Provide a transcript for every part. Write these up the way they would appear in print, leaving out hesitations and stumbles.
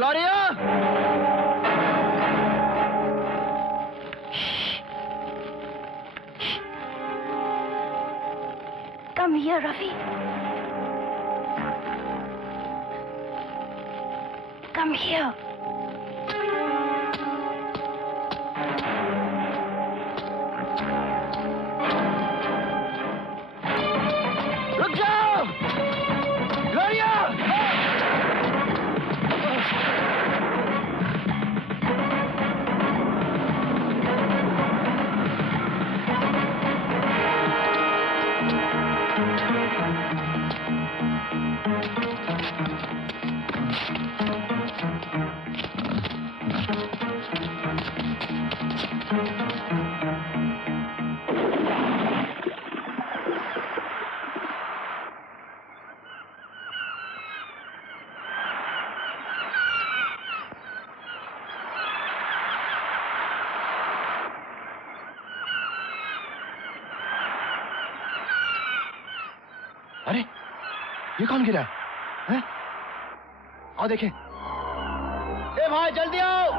Gloria! Come here, Rafi. Come here. रुक जाओ! Gloria! अरे ये कौन गिरा है? आओ देखें। ए भाई जल्दी आओ।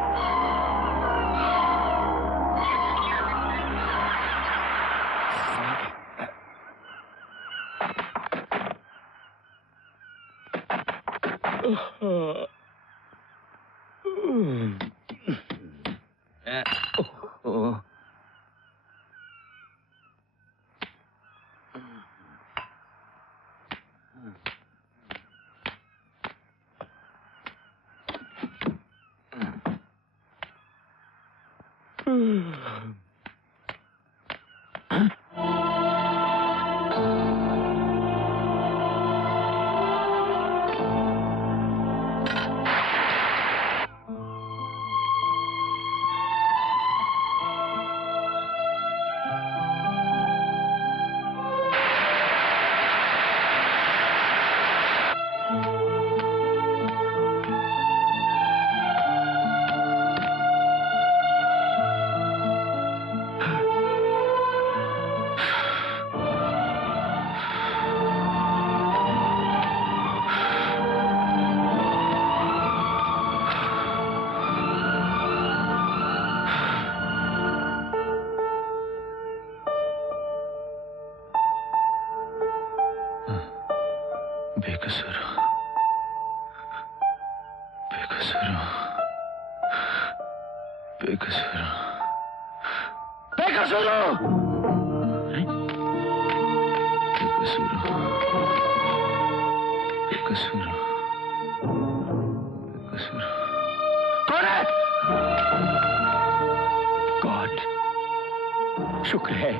शुक्र है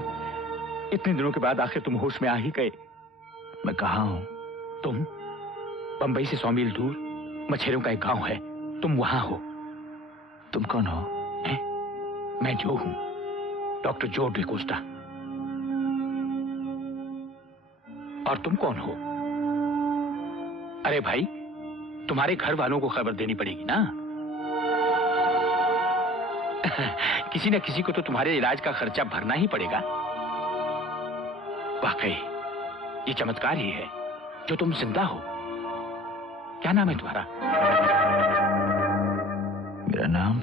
इतने दिनों के बाद आखिर तुम होश में आ ही गए। मैं कहाँ हूं? तुम बंबई से 100 मील दूर मछेरों का एक गांव है, तुम वहां हो। तुम कौन हो? मैं जो हूं, डॉक्टर जो डिकोस्टा। और तुम कौन हो? अरे भाई, तुम्हारे घर वालों को खबर देनी पड़ेगी ना। किसी न किसी को तो तुम्हारे इलाज का खर्चा भरना ही पड़ेगा। वाकई ये चमत्कार ही है जो तुम जिंदा हो। क्या नाम है तुम्हारा? मेरा नाम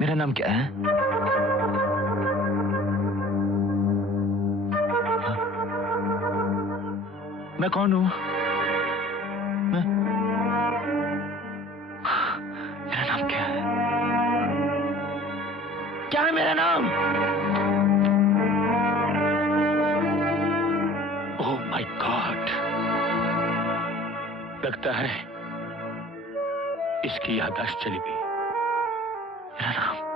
मेरा नाम क्या है? मैं कौन हूं? मेरा नाम क्या है? क्या है मेरा नाम? ओह माय गॉड, लगता है इसकी याददाश्त चली गई। मेरा नाम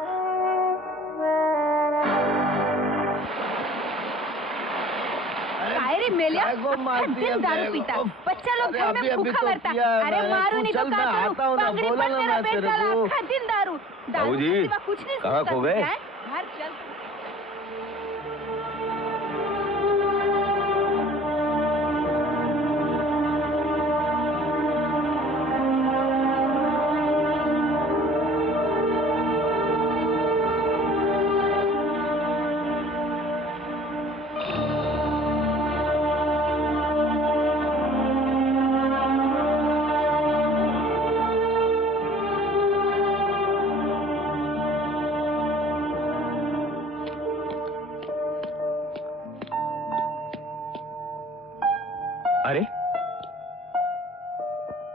मेलिया दिन दारू पीता, बच्चा लोग घर में भूखा मरता। अरे मारो नहीं तो क्या करूं? पगड़ी पर मेरा पेट डाला, दिन दारू दारू कुछ नहीं। कहाँ खो गए? घर चल।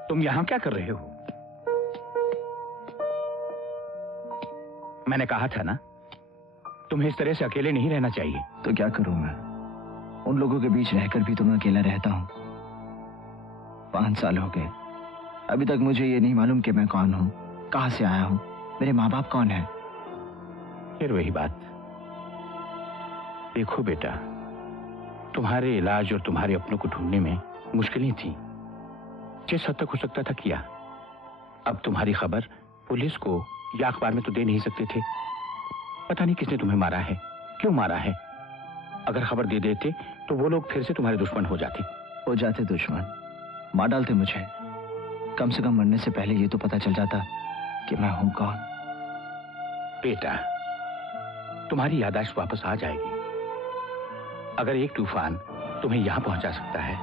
तुम यहाँ क्या कर रहे हो? मैंने कहा था ना, तुम्हें इस तरह से अकेले नहीं रहना चाहिए। तो क्या करूं मैं? उन लोगों के बीच रहकर भी तो मैं अकेला रहता हूं। 5 साल हो गए, अभी तक मुझे ये नहीं मालूम कि मैं कौन हूं, कहां से आया हूं, मेरे माँ बाप कौन है। फिर वही बात। देखो बेटा, तुम्हारे इलाज और तुम्हारे अपनों को ढूंढने में मुश्किलें थी, जिस हद तक हो सकता था किया। अब तुम्हारी खबर पुलिस को या अखबार में तो दे नहीं सकते थे। पता नहीं किसने तुम्हें मारा है, क्यों मारा है। अगर खबर दे देते तो वो लोग फिर से तुम्हारे दुश्मन हो जाते दुश्मन, मार डालते मुझे। कम से कम मरने से पहले ये तो पता चल जाता कि मैं हूं कौन। बेटा, तुम्हारी याददाश्त वापस आ जाएगी। अगर एक तूफान तुम्हें यहां पहुंचा सकता है,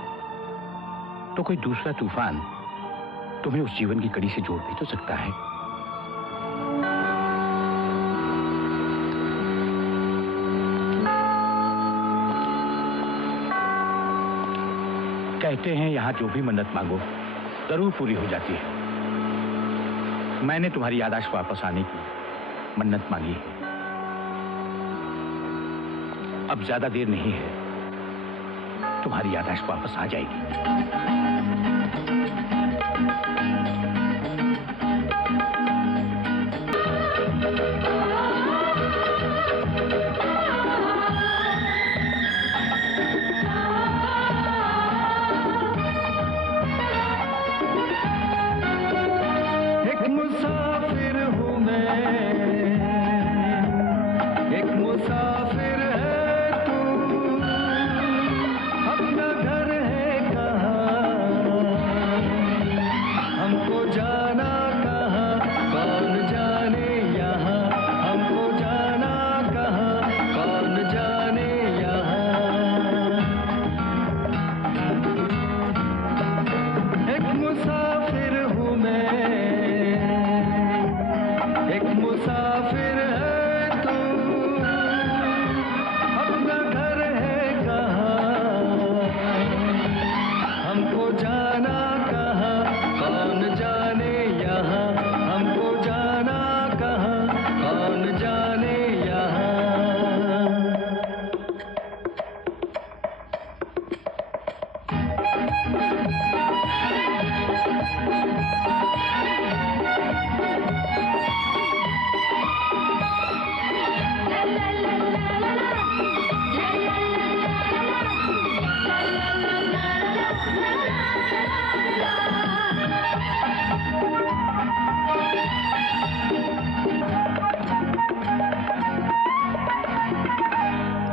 तो कोई दूसरा तूफान तुम्हें उस जीवन की कड़ी से जोड़ भी तो सकता है। कहते हैं यहां जो भी मन्नत मांगो जरूर पूरी हो जाती है। मैंने तुम्हारी याददाश्त वापस आने की मन्नत मांगी है। अब ज्यादा देर नहीं है, तुम्हारी याददाश्त वापस आ जाएगी।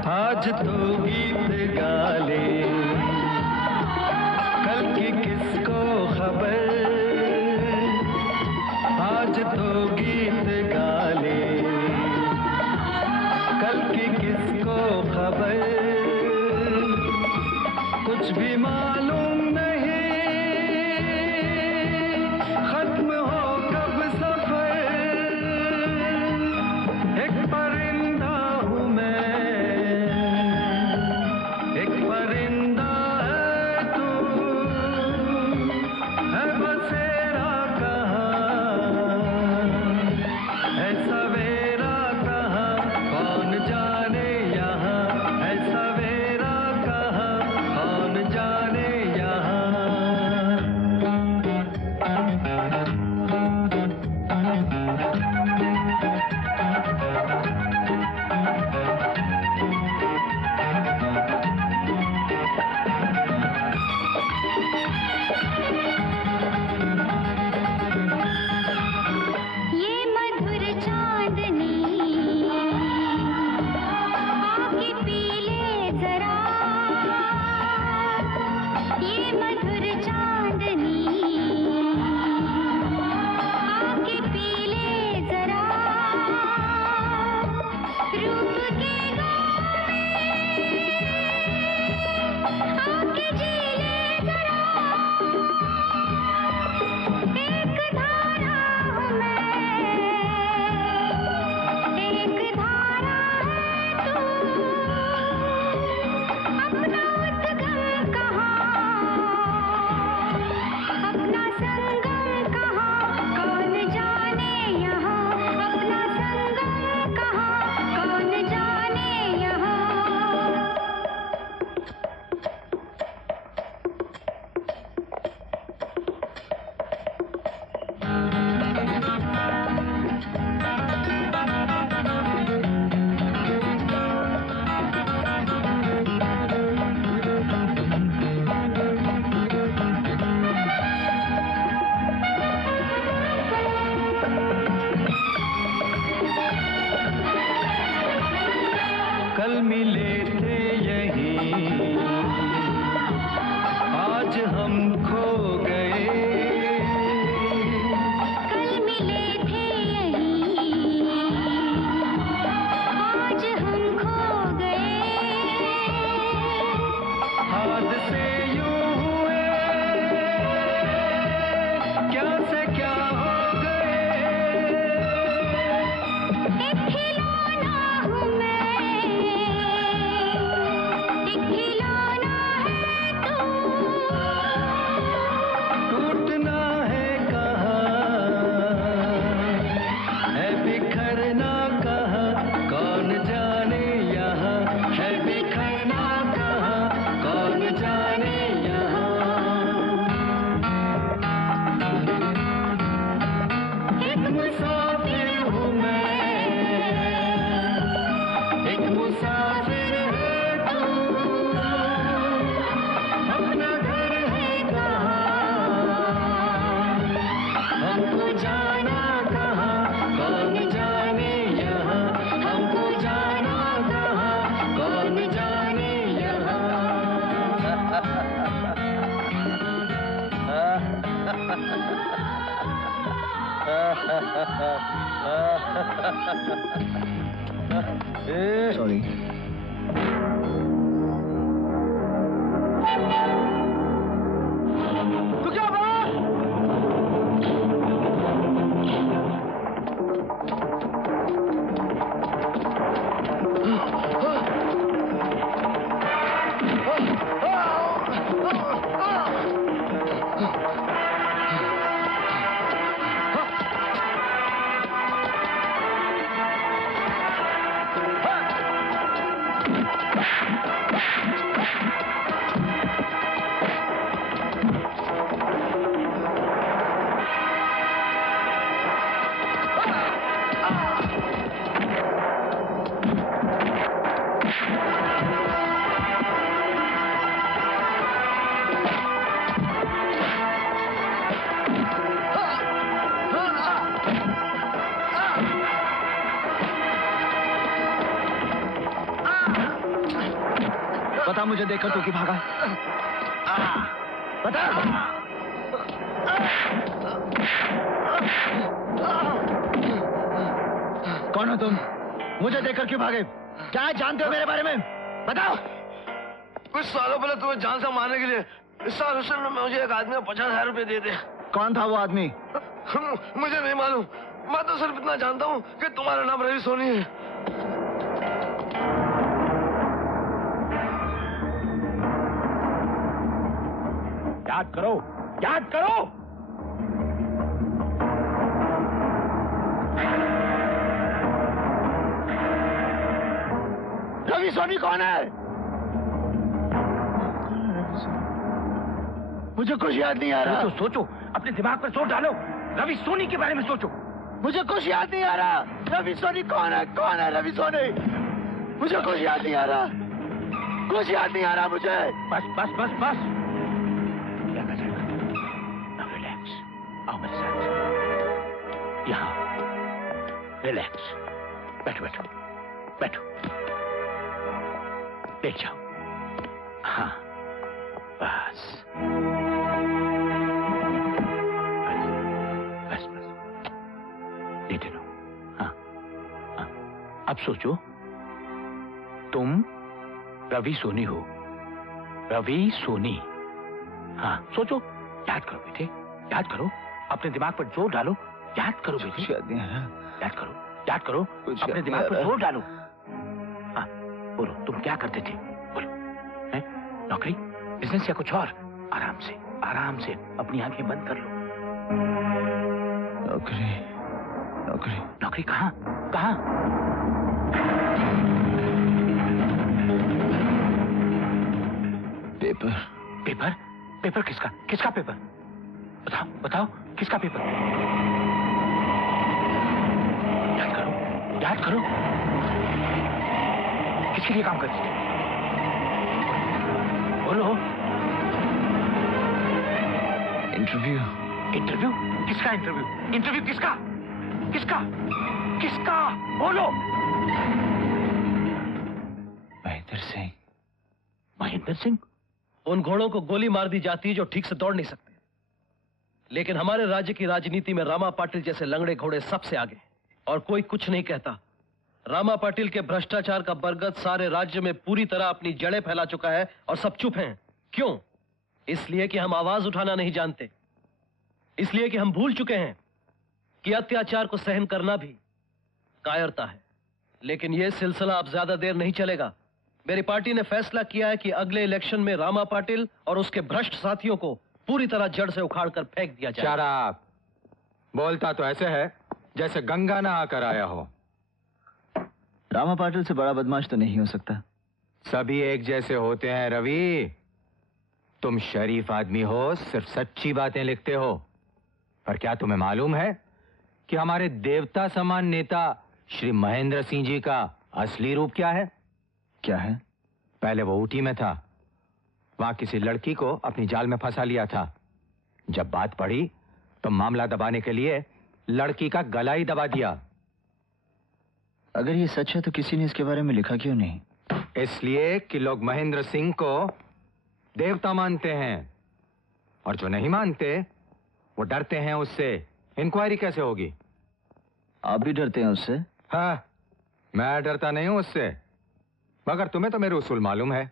आज तो गीत गा ले, कल की किसको खबर। आज तो गीत गा ले, कल की किसको खबर। कुछ भी मालूम नहीं खत्म हो कब सफर। एक परिंदा हूँ मैं, एक परिंदा है तू, है बसेरा कहाँ, है सवेरा कहाँ, कौन जाने यहाँ, है सवेरा कहाँ, कौन जाने एक मुसाफिर हूँ मैं, एक मुसाफिर है तू, अपना घर है कहाँ, हमको जाना कहाँ, कौन जाने यहाँ, हमको जाना कहाँ, कौन जाने यहाँ। सॉरी। तू क्या बोला? बता मुझे देखकर तू क्यों भागा? बता। कौन हो तुम? मुझे देखकर क्यों भागे? क्या जानते हो मेरे बारे में? बताओ। कुछ सालों पहले तुम्हें जान से मारने के लिए इस साल हुसैन ने मुझे एक आदमी को 50,000 रुपए दिए थे। कौन था वो आदमी? मुझे नहीं मालूम। मैं तो सिर्फ इतना जानता हूँ कि तुम्हारा नाम रवि सोनी है। याद करो, याद करो। रवि सोनी कौन है? मुझे कुछ याद नहीं आ रहा। तो सोचो, अपने दिमाग पर जोर डालो। रवि सोनी के बारे में सोचो। मुझे कुछ याद नहीं आ रहा। रवि सोनी कौन है? कौन है रवि सोनी? मुझे कुछ याद नहीं आ रहा। कुछ याद नहीं आ रहा मुझे। बस बस बस बस। क्या कर जाएगा? Now relax. आओ मेरे साथ। यहाँ। रिलैक्स। बैठो बैठो बैठो। लेट जाओ। हाँ बस बस बस। लेटे रहो। हाँ हाँ। अब सोचो, तुम रवि सोनी हो। रवि सोनी। हाँ सोचो, याद करो बेटे, याद करो। अपने दिमाग पर जोर डालो। याद करो बेटे। याद नहीं आ रहा। याद करो, याद करो। अपने दिमाग पर जोर डालो। हाँ बोलो, तुम क्या करते थे? बोलो। हैं? नौकरी, बिजनेस या कुछ और? आराम से, आराम से अपनी आंखें बंद कर लो। नौकरी, नौकरी। नौकरी कहाँ? कहाँ? पेपर। पेपर? पेपर किसका? किसका पेपर? बताओ, बताओ, किसका पेपर? याद करो, याद करो। किसके लिए काम करते थे? बोलो। इंटरव्यू। इंटरव्यू? किसका इंटरव्यू? इंटरव्यू किसका? किसका? किसका? बोलो। महेंद्र सिंह। महेंद्र सिंह? उन घोड़ों को गोली मार दी जाती है जो ठीक से दौड़ नहीं सकते, लेकिन हमारे राज्य की राजनीति में रामा पाटिल जैसे लंगड़े घोड़े सबसे आगे, और कोई कुछ नहीं कहता। रामा पाटिल के भ्रष्टाचार का बरगद सारे राज्य में पूरी तरह अपनी जड़ें फैला चुका है और सब चुप हैं। क्यों? इसलिए कि हम आवाज उठाना नहीं जानते, इसलिए कि हम भूल चुके हैं कि अत्याचार को सहन करना भी कायरता है। लेकिन यह सिलसिला अब ज्यादा देर नहीं चलेगा। मेरी पार्टी ने फैसला किया है कि अगले इलेक्शन में रामा पाटिल और उसके भ्रष्ट साथियों को पूरी तरह जड़ से उखाड़कर फेंक दिया जाए। शराब बोलता तो ऐसे है जैसे गंगा ना आकर आया हो। रामा पाटिल से बड़ा बदमाश तो नहीं हो सकता। सभी एक जैसे होते हैं रवि। तुम शरीफ आदमी हो, सिर्फ सच्ची बातें लिखते हो। पर क्या तुम्हें मालूम है कि हमारे देवता समान नेता श्री महेंद्र सिंह जी का असली रूप क्या है? क्या है? पहले वो ऊटी में था, वहां किसी लड़की को अपनी जाल में फंसा लिया था। जब बात पड़ी तो मामला दबाने के लिए लड़की का गला ही दबा दिया। अगर ये सच है तो किसी ने इसके बारे में लिखा क्यों नहीं? इसलिए कि लोग महेंद्र सिंह को देवता मानते हैं, और जो नहीं मानते वो डरते हैं उससे। इंक्वायरी कैसे होगी? आप भी डरते हैं उससे? हाँ, मैं डरता नहीं हूं उससे, मगर तुम्हें तो मेरे उसूल मालूम है।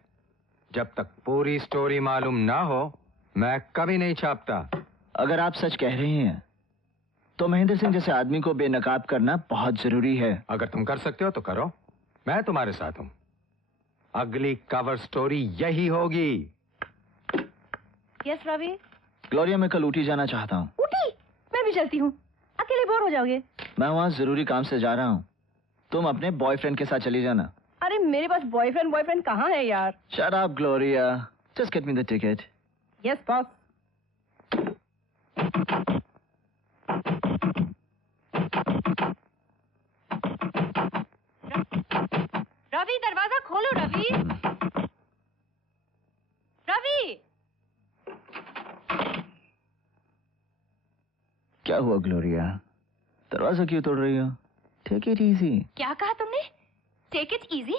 जब तक पूरी स्टोरी मालूम ना हो मैं कभी नहीं छापता। अगर आप सच कह रहे हैं तो महेंद्र सिंह जैसे आदमी को बेनकाब करना बहुत जरूरी है। अगर तुम कर सकते हो तो करो, मैं तुम्हारे साथ हूं। अगली कवर स्टोरी यही होगी। यस रवि। ग्लोरिया, मैं कल ऊटी जाना चाहता हूँ। ऊटी? मैं भी चलती हूँ, अकेले बोर हो जाओगे। मैं वहाँ जरूरी काम से जा रहा हूँ, तुम अपने बॉयफ्रेंड के साथ चली जाना। अरे मेरे पास बॉयफ्रेंड कहाँ है यार? Shut up, Gloria. Just get me the ticket. Yes boss. Ravi, दरवाजा खोलो रवि। रवि! क्या हुआ ग्लोरिया? दरवाजा क्यों तोड़ रही हो? Take it easy. क्या कहा तुमने? Take it easy?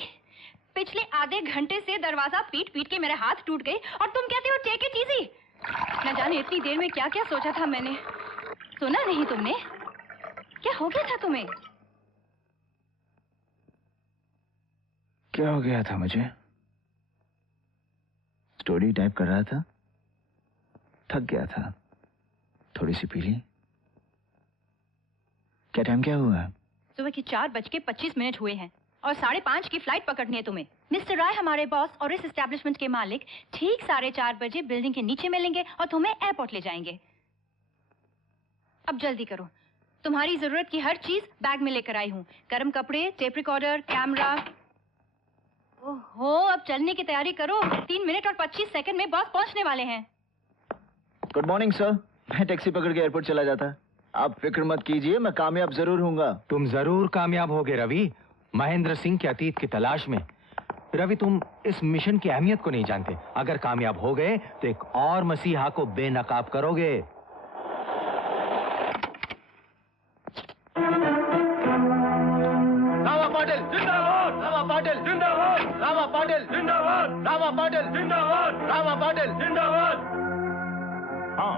पिछले आधे घंटे से दरवाजा पीट पीट के मेरे हाथ टूट गए और तुम कहते हो टेक इट इजी? न जाने इतनी देर में क्या क्या सोचा था मैंने। सुना नहीं तुमने? क्या हो गया था तुम्हें? क्या हो गया था मुझे? स्टोरी टाइप कर रहा था, थक गया था, थोड़ी सी पी ली। क्या टाइम क्या हुआ? सुबह के 4:25 हुए हैं और 5:30 की फ्लाइट पकड़नी है तुम्हें। मिस्टर राय हमारे बॉस और इस एस्टेब्लिशमेंट के मालिक ठीक 4:30 बजे बिल्डिंग के नीचे मिलेंगे और तुम्हें एयरपोर्ट ले जाएंगे। अब जल्दी करो, तुम्हारी जरूरत की हर चीज बैग में लेकर आई हूँ। गर्म कपड़े, टेप रिकॉर्डर, कैमरा। ओहो, अब चलने की तैयारी करो। 3 मिनट और 25 सेकंड में बॉस पहुंचने वाले हैं। गुड मॉर्निंग सर, मैं टैक्सी पकड़ के एयरपोर्ट चला जाता। आप फिक्र मत कीजिए, मैं कामयाब जरूर हूँगा। तुम जरूर कामयाब होगे रवि, महेंद्र सिंह के अतीत की तलाश में। रवि, तुम इस मिशन की अहमियत को नहीं जानते। अगर कामयाब हो गए तो एक और मसीहा को बेनकाब करोगे। रामा पाटिल जिंदाबाद! रामा पाटिल जिंदाबाद! रामा पाटिल जिंदाबाद! रामा पाटिल जिंदाबाद! रामा पाटिल जिंदाबाद! हाँ,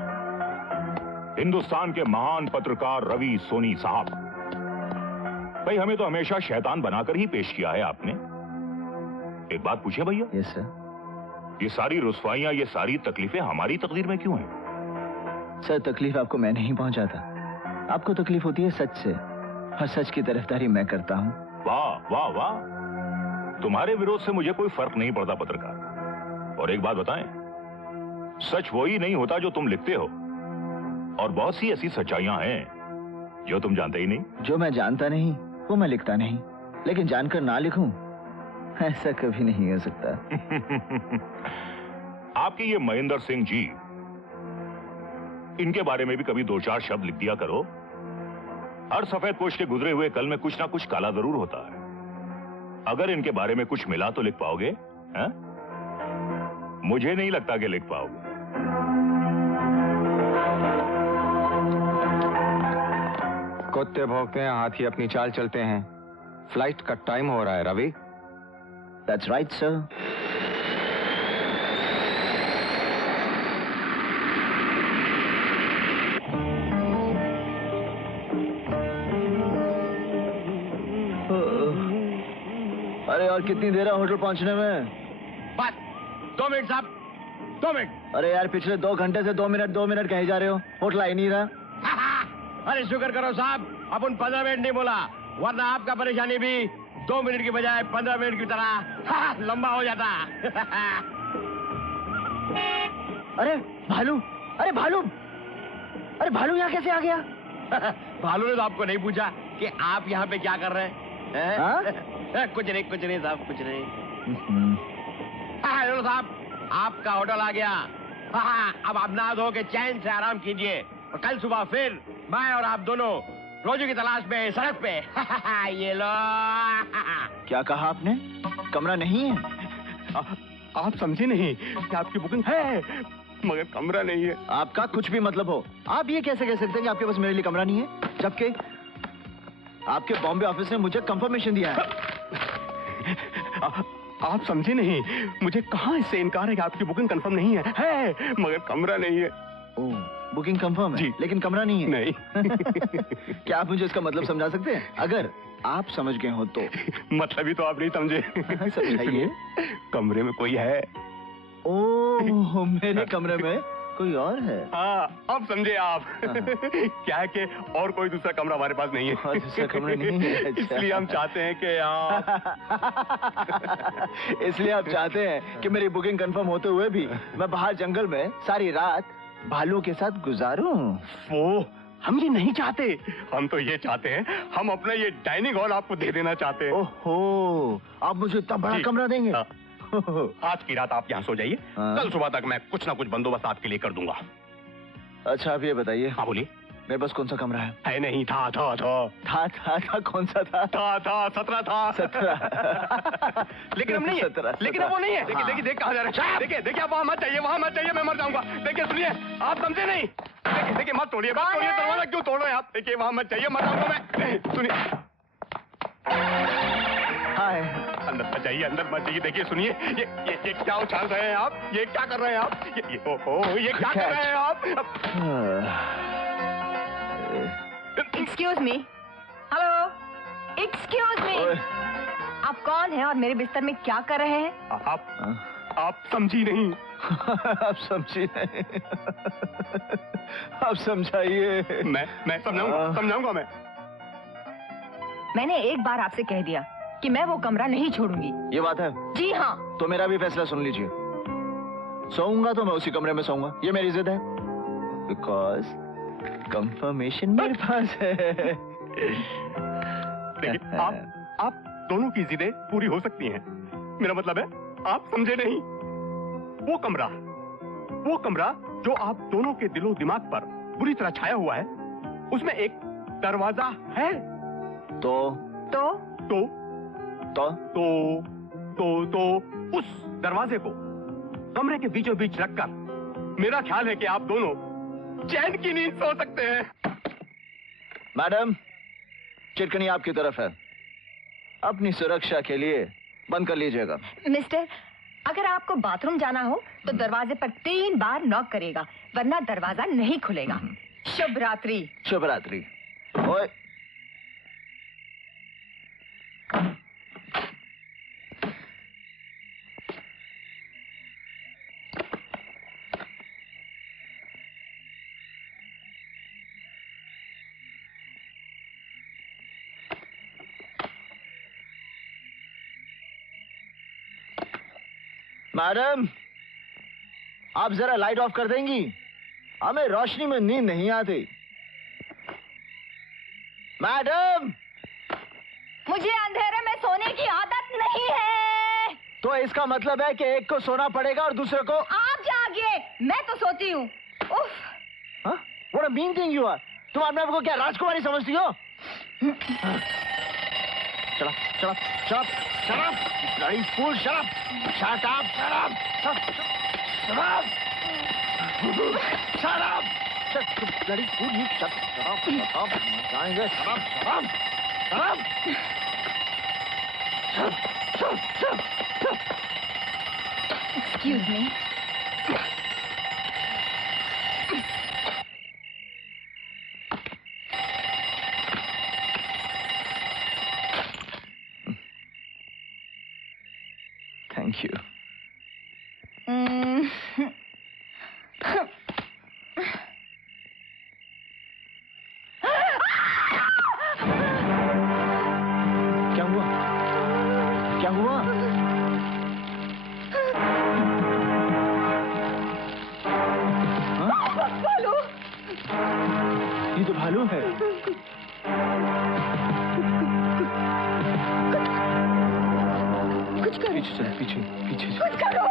हिंदुस्तान के महान पत्रकार रवि सोनी साहब, भाई हमें तो हमेशा शैतान बनाकर ही पेश किया है आपने। एक बात पूछे भैया? Yes sir. ये सारी रुस्वाइयां, ये सारी तकलीफें हमारी तकदीर में क्यों हैं? सर, तकलीफ आपको मैं नहीं पहुंचाता, आपको तकलीफ होती है सच से, और सच की तरफदारी मैं करता हूँ। वाह वाह वाह, तुम्हारे विरोध से मुझे कोई फर्क नहीं पड़ता पत्रकार। और एक बात बताएं, सच वही नहीं होता जो तुम लिखते हो, और बहुत सी ऐसी सच्चाइयां हैं जो तुम जानते ही नहीं। जो मैं जानता नहीं वो मैं लिखता नहीं, लेकिन जानकर ना लिखूं ऐसा कभी नहीं हो सकता। आपके ये महेंद्र सिंह जी, इनके बारे में भी कभी 2-4 शब्द लिख दिया करो। हर सफेद पोश के गुजरे हुए कल में कुछ ना कुछ काला जरूर होता है। अगर इनके बारे में कुछ मिला तो लिख पाओगे? हैं? मुझे नहीं लगता कि लिख पाओगे। कुत्ते भौंकते हैं, हाथी अपनी चाल चलते हैं। फ्लाइट का टाइम हो रहा है रवि। That's right, sir. अरे यार, कितनी देर है होटल पहुंचने में? बस 2 मिनट साहब, 2 मिनट। अरे यार, पिछले 2 घंटे से 2 मिनट कहीं जा रहे हो, होटल आ ही नहीं रहा। अरे शुक्र करो साहब, अपन 15 मिनट नहीं बोला, वरना आपका परेशानी भी 2 मिनट की बजाय 15 मिनट की तरह लंबा हो जाता। अरे भालू, अरे भालू, अरे भालू यहाँ कैसे आ गया? भालू ने तो आपको नहीं पूछा कि आप यहाँ पे क्या कर रहे हैं? कुछ नहीं साहब, कुछ नहीं। हेलो साहब, आपका होटल आ गया। अब आप नहा धो के चैन से आराम कीजिए, और कल सुबह फिर मैं और आप दोनों रोजू की तलाश में सड़क पे। ये लो। क्या कहा आपने? कमरा नहीं है? आप समझे नहीं कि आपकी बुकिंग है मगर कमरा नहीं है। आपका कुछ भी मतलब हो, आप ये कैसे कह सकते हैं कि आपके पास मेरे लिए कमरा नहीं है, जबकि आपके बॉम्बे ऑफिस ने मुझे कंफर्मेशन दिया है। आप समझे नहीं, मुझे कहाँ इससे इनकार है कि आपकी बुकिंग कंफर्म नहीं है मगर कमरा नहीं है। ओह, बुकिंग कंफर्म है जी, लेकिन कमरा नहीं है। नहीं। क्या आप मुझे इसका मतलब समझा सकते हैं? अगर आप समझ गए हो तो। मतलब ही तो आप नहीं समझे। समझाइए। कमरे में कोई है। ओह, मेरे कमरे में कोई और है? हाँ, अब समझे आप। क्या है कि और कोई दूसरा कमरा हमारे पास नहीं है। और दूसरा कमरा नहीं है? अच्छा। इसलिए हम चाहते हैं कि आप इसलिए आप चाहते हैं कि मेरी बुकिंग कंफर्म होते हुए भी मैं बाहर जंगल में सारी रात भालू के साथ गुजारूं? वो हम ये नहीं चाहते। हम तो ये चाहते हैं, हम अपना ये डाइनिंग हॉल आपको दे देना चाहते हैं। ओहो, आप मुझे इतना बड़ा कमरा देंगे? हाँ। आज की रात आप यहाँ सो जाइए, कल सुबह तक मैं कुछ ना कुछ बंदोबस्त आपके लिए कर दूंगा। अच्छा, आप ये बताइए। हाँ बोलिए। मेरे पास कौन सा कमरा है? नहीं, था कौन सा था? 17 था। 17। लेकिन हम नहीं है। 17। लेकिन अब वो नहीं है। हाँ। देखिए कहाँ जा रहे हैं। देखिए आप वहाँ मत जाइए, मैं मर जाऊंगा। देखिए सुनिए, आप समझे नहीं। देखिए मत तोड़िए, दरवाजा क्यों तोड़ रहे हैं आप? देखिए वहाँ मत जाइए, मर जाऊंगा मैं। सुनिए, हाय। अंदर मत जाइए। देखिए सुनिए, ये क्या उछाल रहे हैं आप? ये क्या कर रहे हैं आप? ये क्या कर रहे हैं आप? Excuse me. Hello, excuse me. आप कौन हैं और मेरे बिस्तर में क्या कर रहे हैं? आप समझी नहीं। आप समझी नहीं। आप समझाइए। मैं समझाऊंगा मैं। मैंने एक बार आपसे कह दिया कि मैं वो कमरा नहीं छोड़ूंगी। ये बात है? जी हाँ। तो मेरा भी फैसला सुन लीजिए। सोऊंगा तो मैं उसी कमरे में सोऊंगा, ये मेरी जिद है। बिकॉज कंफर्मेशन मेरे पास है। देखिए, आप दोनों की जिदें पूरी हो सकती हैं। मेरा मतलब है, आप समझे नहीं। वो कमरा जो आप दोनों के दिलो दिमाग पर बुरी तरह छाया हुआ है, उसमें एक दरवाजा है। तो उस दरवाजे को कमरे के बीचों बीच रखकर मेरा ख्याल है कि आप दोनों चैन की नींद सो सकते हैं। मैडम, चिटकनी आपकी तरफ है, अपनी सुरक्षा के लिए बंद कर लीजिएगा। मिस्टर, अगर आपको बाथरूम जाना हो तो दरवाजे पर 3 बार नॉक करेगा, वरना दरवाजा नहीं खुलेगा। शुभ रात्रि। शुभ रात्रि। ओए, मैडम, आप जरा लाइट ऑफ कर देंगी? हमें रोशनी में नींद नहीं आती। मैडम, मुझे अंधेरे में सोने की आदत नहीं है। तो इसका मतलब है कि एक को सोना पड़ेगा और दूसरे को? आप जागिए, मैं तो सोती हूँ। What a mean thing you are। तुम अपने आप को क्या राजकुमारी समझती हो? Shut up, shut up, shut up, shut up, bloody fool, shut up, shut up, shut up, shut up, shut up, shut up, shut up, bloody fool, you shut up, shut up, जाएंगे, shut up, shut up, shut up, shut up, shut up, shut up, shut up. Excuse me. Thank you. क्या हुआ? क्या हुआ? भालू। ये तो भालू है। कुछ करो। पीछे चल, पीछे पीछे चल। कुछ करो।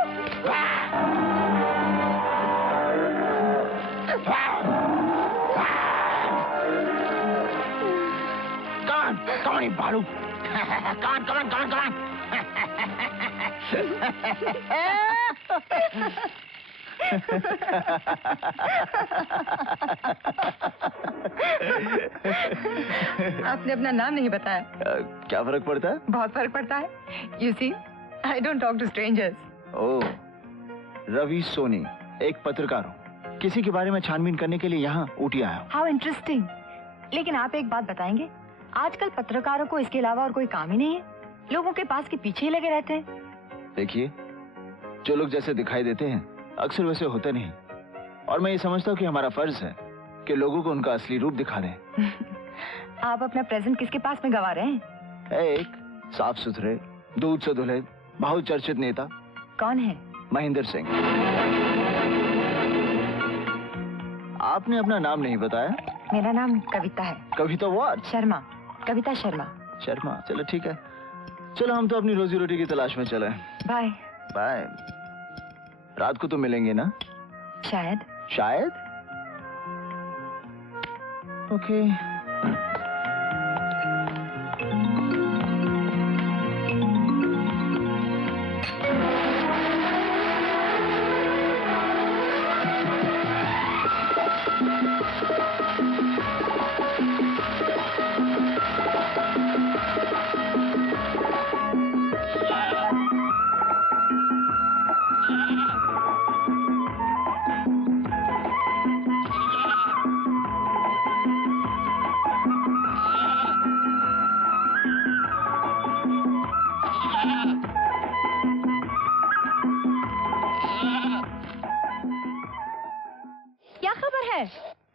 कौन बालू कौन कौन कौन कौन आपने अपना नाम नहीं बताया। क्या फर्क पड़ता है? बहुत फर्क पड़ता है। You see, I don't talk to strangers. ओह, रवि सोनी, एक पत्रकार हूँ। किसी के बारे में छानबीन करने के लिए यहाँ ऊटी आया हूँ। How interesting. लेकिन आप एक बात बताएंगे, आजकल पत्रकारों को इसके अलावा और कोई काम ही नहीं है, लोगों के पास के पीछे ही लगे रहते हैं। देखिए, जो लोग जैसे दिखाई देते हैं अक्सर वैसे होते नहीं, और मैं ये समझता हूँ कि हमारा फर्ज है कि लोगों को उनका असली रूप दिखा दें। आप अपना प्रेजेंट किसके पास में गवा रहे हैं? एक साफ सुथरे, दूध से धुले, बहुत चर्चित नेता। कौन है? महेंद्र सिंह। आपने अपना नाम नहीं बताया। मेरा नाम कविता है। कविता व्हाट? शर्मा, कविता शर्मा। शर्मा, चलो ठीक है। चलो हम तो अपनी रोजी रोटी की तलाश में चले। Bye bye. रात को तो मिलेंगे ना? शायद। शायद? ओके।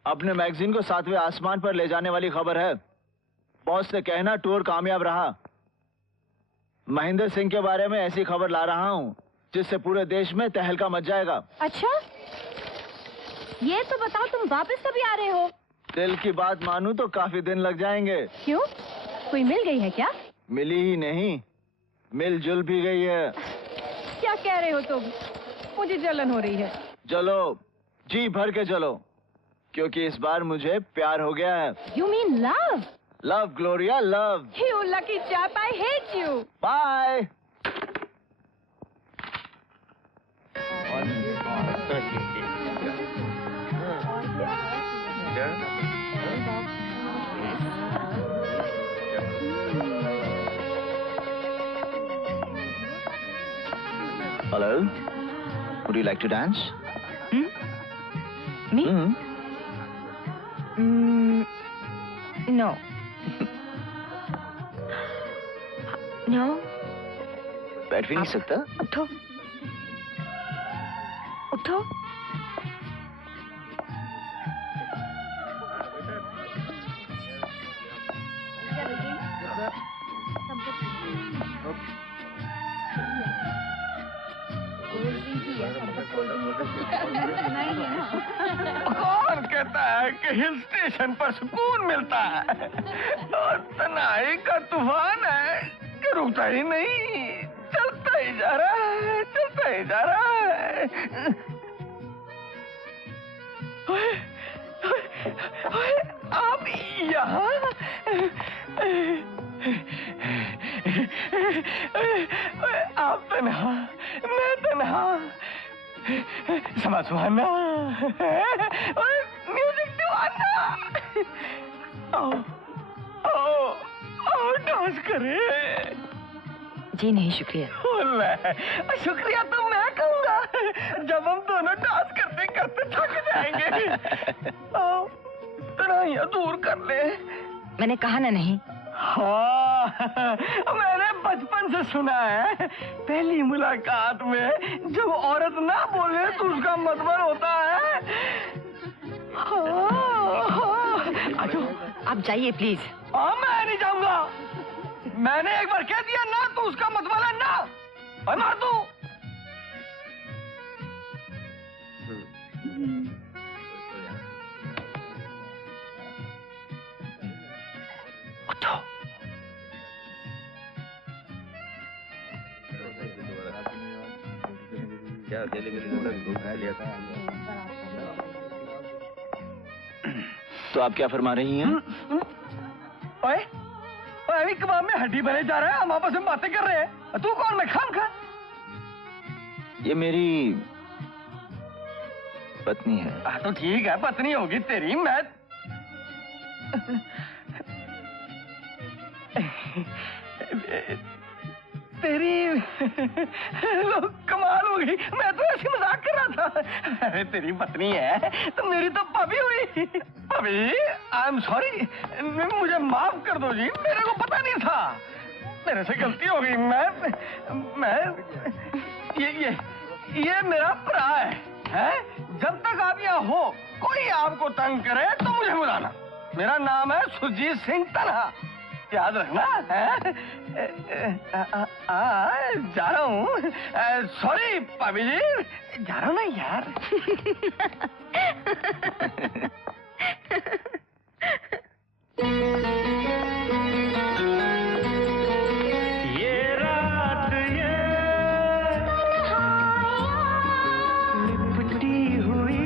अपने मैगजीन को 7वें आसमान पर ले जाने वाली खबर है। बॉस से कहना टूर कामयाब रहा। महेंद्र सिंह के बारे में ऐसी खबर ला रहा हूँ जिससे पूरे देश में तहलका मच जाएगा। अच्छा, ये तो बताओ तुम वापस कभी आ रहे हो? दिल की बात मानूं तो काफी दिन लग जाएंगे। क्यों? कोई मिल गई है क्या? मिली ही नहीं, मिलजुल भी गई है। क्या कह रहे हो तुम? मुझे जलन हो रही है। जलो, जी भर के जलो, क्योंकि इस बार मुझे प्यार हो गया है। You mean love? Love, Gloria, love. You lucky chap, I hate you. Bye. Hello. Would you like to dance? Me? No. No. बैठ भी नहीं सकता? उठो, उठो। कौन कहता है कि हिल स्टेशन पर सुकून मिलता है? और तन्हाई का तूफान है कि रुकता ही नहीं, चलता ही जा रहा है, चलता ही जा रहा है। आप यहाँ? आप तन्हा, मैं तन्हा, समझवाना, म्यूजिक दीवाना। आओ, आओ, आओ डांस करें। जी नहीं, शुक्रिया। शुक्रिया तो मैं कहूँगा जब हम दोनों डांस करते करते थक जाएंगे। आओ, तन्हाइयाँ दूर कर ले। मैंने कहा ना नहीं। हाँ, मैंने बचपन से सुना है, पहली मुलाकात में जब औरत ना बोले तो उसका मतलब होता है। आजो, आप जाइए प्लीज। मैं नहीं जाऊंगा। मैंने एक बार कह दिया ना तो उसका मतलब है ना। और मार दो। उठो। क्या तो आप क्या फरमा रही हैं? ओए, अभी कबाब में हड्डी भरे जा रहा है, हम आपस में बातें कर रहे हैं। तू कौन, मैं खान खा? ये मेरी पत्नी है। तो ठीक है, पत्नी होगी तेरी। मैं तेरी कमाल हो गई, मैं तो ऐसे मजाक कर रहा था। अरे तेरी पत्नी है तो मेरी तो पपी हुई। पपी, आई एम सॉरी, मुझे माफ कर दो जी, मेरे को पता नहीं था, मेरे से गलती हो गई। मैं ये मेरा भरा है? जब तक आप यहाँ हो, कोई आपको तंग करे तो मुझे बुलाना। मेरा नाम है सुरजीत सिंह तन्हा, याद रखना है। जा रहा हूँ। सॉरी भाभी जी, जा रहा हूँ ना यार। ये रात ये लिपटी हुई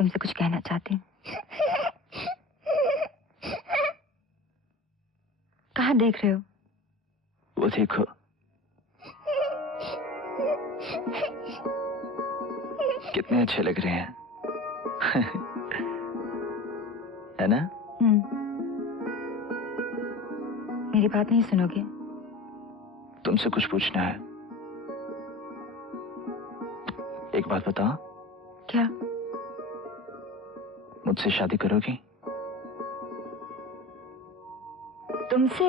तुमसे कुछ कहना चाहती हूँ। कहाँ देख रहे हो? वो देखो। कितने अच्छे लग रहे हैं। है ना? मेरी बात नहीं सुनोगे? तुमसे कुछ पूछना है। एक बात बताओ। क्या? मुझसे शादी करोगी? तुमसे?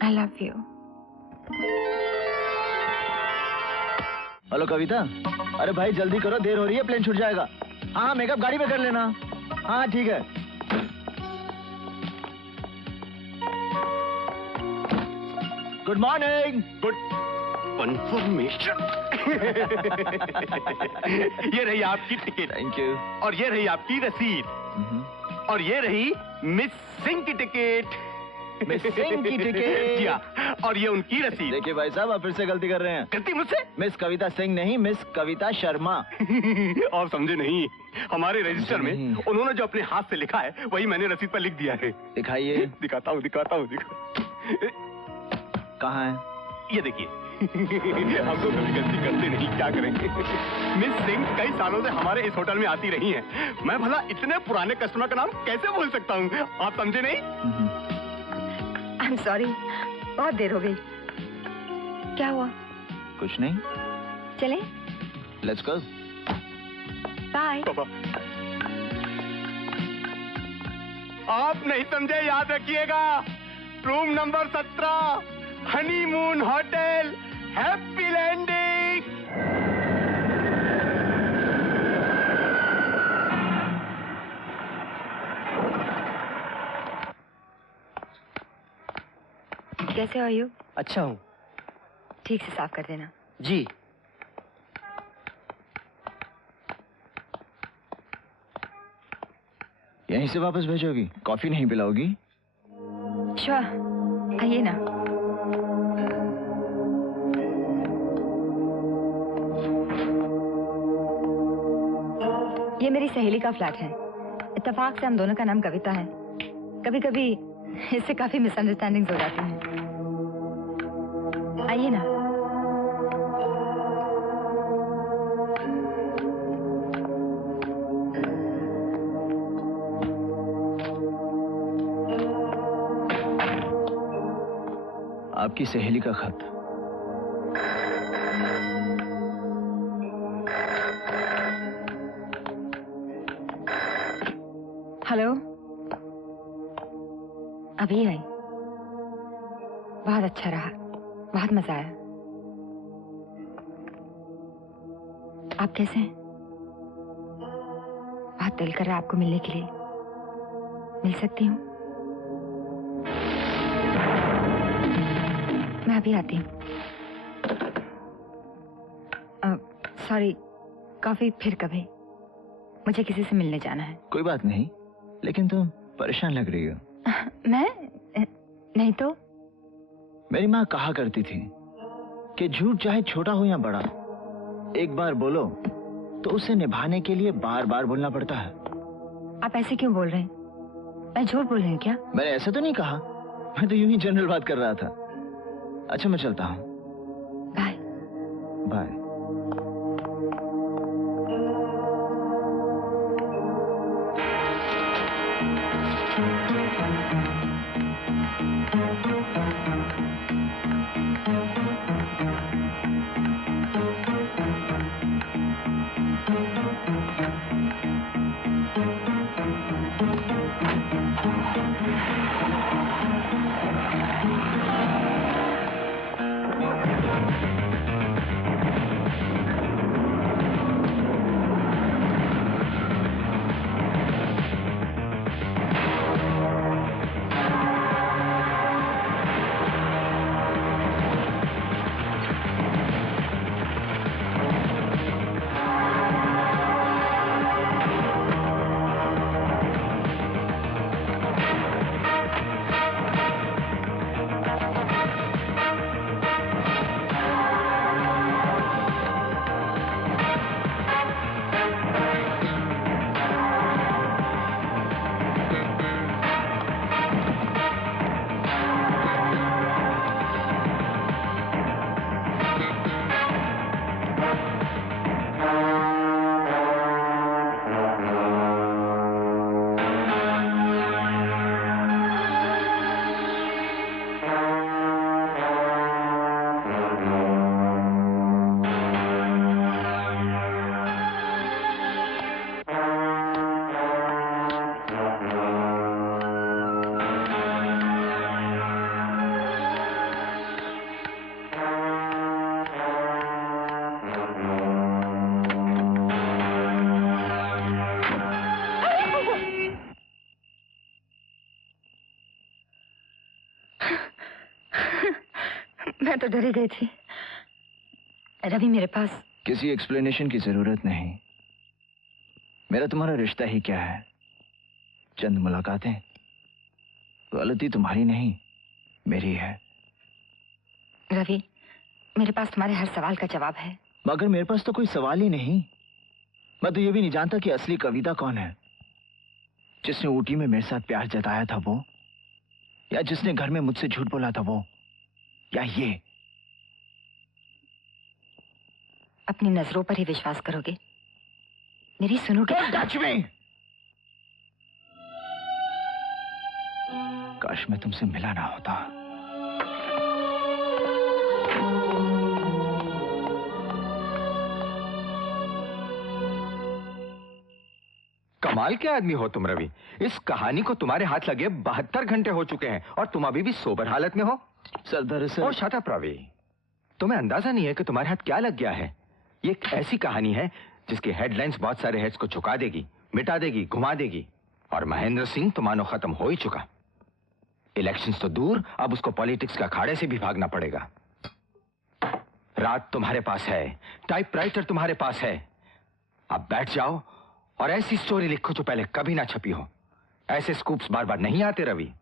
I love you. हेलो कविता। अरे भाई जल्दी करो, देर हो रही है, प्लेन छूट जाएगा। हाँ मेकअप गाड़ी में कर लेना। हाँ ठीक है। Good morning. Good confirmation. ये रही आपकी टिकट। Thank you. और ये रही आपकी रसीद। और ये रही मिस सिंह की टिकट। मिस सिंह की टिकट। जी हाँ, और ये उनकी रसीद। देखिए भाई साहब, आप फिर से गलती कर रहे हैं। गलती मुझसे? मिस कविता सिंह नहीं, मिस कविता शर्मा। आप समझे नहीं, हमारे रजिस्टर में उन्होंने जो अपने हाथ से लिखा है वही मैंने रसीद पर लिख दिया है। दिखाइए। दिखाता हूँ। कहाँ है? ये देखिए। हम तो कभी गलती करते नहीं, क्या करेंगे। मिस सिंह कई सालों से हमारे इस होटल में आती रही हैं। मैं भला इतने पुराने कस्टमर का नाम कैसे भूल सकता हूँ? आप समझे नहीं? I'm sorry, बहुत देर हो गई। क्या हुआ? कुछ नहीं। चलें? Let's go. बाय। आप नहीं समझे, याद रखिएगा। Room number 17, honeymoon hotel, happy landing. कैसे हो आयु? अच्छा हूँ। ठीक से साफ कर देना। जी। यहीं से वापस भेजोगी? कॉफी नहीं पिलाओगी? श्योर, आइए ना। ये मेरी सहेली का फ्लैट है। इत्तेफाक से हम दोनों का नाम कविता है। कभी कभी इससे काफी मिसअंडरस्टैंडिंग्स हो जाती हैं। आइए ना। आपकी सहेली का खत। हेलो। अभी आई। बहुत अच्छा रहा, बहुत मजा आया। आप कैसे हैं? बहुत दिल कर रहा है आपको मिलने के लिए। मिल सकती हूँ? मैं अभी आती हूँ। सॉरी, कॉफी फिर कभी। मुझे किसी से मिलने जाना है। कोई बात नहीं, लेकिन तुम परेशान लग रही हो। मैं? नहीं तो। मेरी माँ कहा करती थी कि झूठ चाहे छोटा हो या बड़ा, एक बार बोलो तो उसे निभाने के लिए बार बार बोलना पड़ता है। आप ऐसे क्यों बोल रहे हैं? मैं झूठ बोल रही हूँ क्या? मैंने ऐसे तो नहीं कहा, मैं तो यूं ही जनरल बात कर रहा था। अच्छा मैं चलता हूँ। बाय। बाय। मैं तो डरी गई थी। रवि मेरे पास किसी एक्सप्लेनेशन की जरूरत नहीं। मेरा तुम्हारा रिश्ता ही क्या है, चंद मुलाकातें। गलती तुम्हारी नहीं मेरी है। रवि, मेरे पास तुम्हारे हर सवाल का जवाब है। मगर मेरे पास तो कोई सवाल ही नहीं। मैं तो ये भी नहीं जानता कि असली कविता कौन है, जिसने ऊटी में मेरे साथ प्यार जताया था वो, या जिसने घर में मुझसे झूठ बोला था वो, या ये। अपनी नजरों पर ही विश्वास करोगे, मेरी सुनोगे? Touch me. काश मैं तुमसे मिला ना होता। कमाल के आदमी हो तुम रवि। इस कहानी को तुम्हारे हाथ लगे 72 घंटे हो चुके हैं और तुम अभी भी सोबर हालत में हो। सर दरअसल। और शट अप रवि, तुम्हें अंदाजा नहीं है कि तुम्हारे हाथ क्या लग गया है। ये एक ऐसी कहानी है जिसकी हेडलाइंस बहुत सारे हेड्स को झुका देगी, मिटा देगी, घुमा देगी। और महेंद्र सिंह तो मानो खत्म हो ही चुका। इलेक्शंस तो दूर, अब उसको पॉलिटिक्स का अखाड़े से भी भागना पड़ेगा। रात तुम्हारे पास है, टाइपराइटर तुम्हारे पास है। अब बैठ जाओ और ऐसी स्टोरी लिखो जो पहले कभी ना छपी हो। ऐसे स्कूप्स बार बार नहीं आते रवि।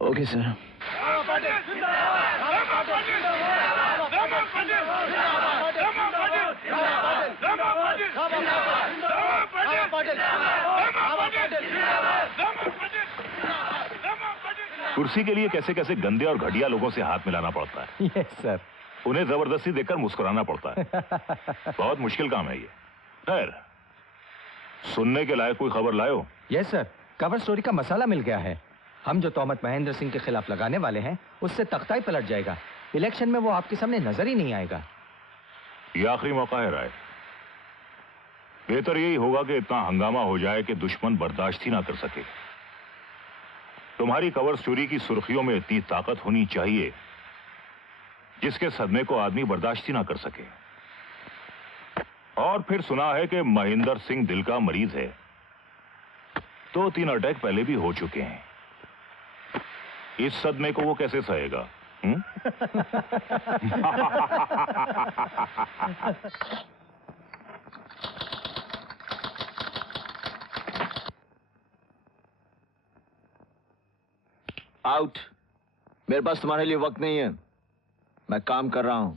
Okay sir. कुर्सी के लिए कैसे कैसे गंदे और घटिया लोगों से हाथ मिलाना पड़ता है। Yes sir. उन्हें जबरदस्ती देखकर मुस्कुराना पड़ता है। बहुत मुश्किल काम है ये। खैर, सुनने के लायक कोई खबर लायो? यस सर, कवर स्टोरी का मसाला मिल गया है। हम जो तोहमत महेंद्र सिंह के खिलाफ लगाने वाले हैं, उससे तख्ता ही पलट जाएगा। इलेक्शन में वो आपके सामने नजर ही नहीं आएगा। ये आखिरी मौका है राय। बेहतर यही होगा कि इतना हंगामा हो जाए कि दुश्मन बर्दाश्त ही ना कर सके। तुम्हारी कवर स्टोरी की सुर्खियों में इतनी ताकत होनी चाहिए जिसके सदमे को आदमी बर्दाश्त ही ना कर सके। और फिर सुना है कि महेंद्र सिंह दिल का मरीज है। 2-3 अटैक पहले भी हो चुके हैं। इस सदमे को वो कैसे सहेगा? आउट। मेरे पास तुम्हारे लिए वक्त नहीं है, मैं काम कर रहा हूं।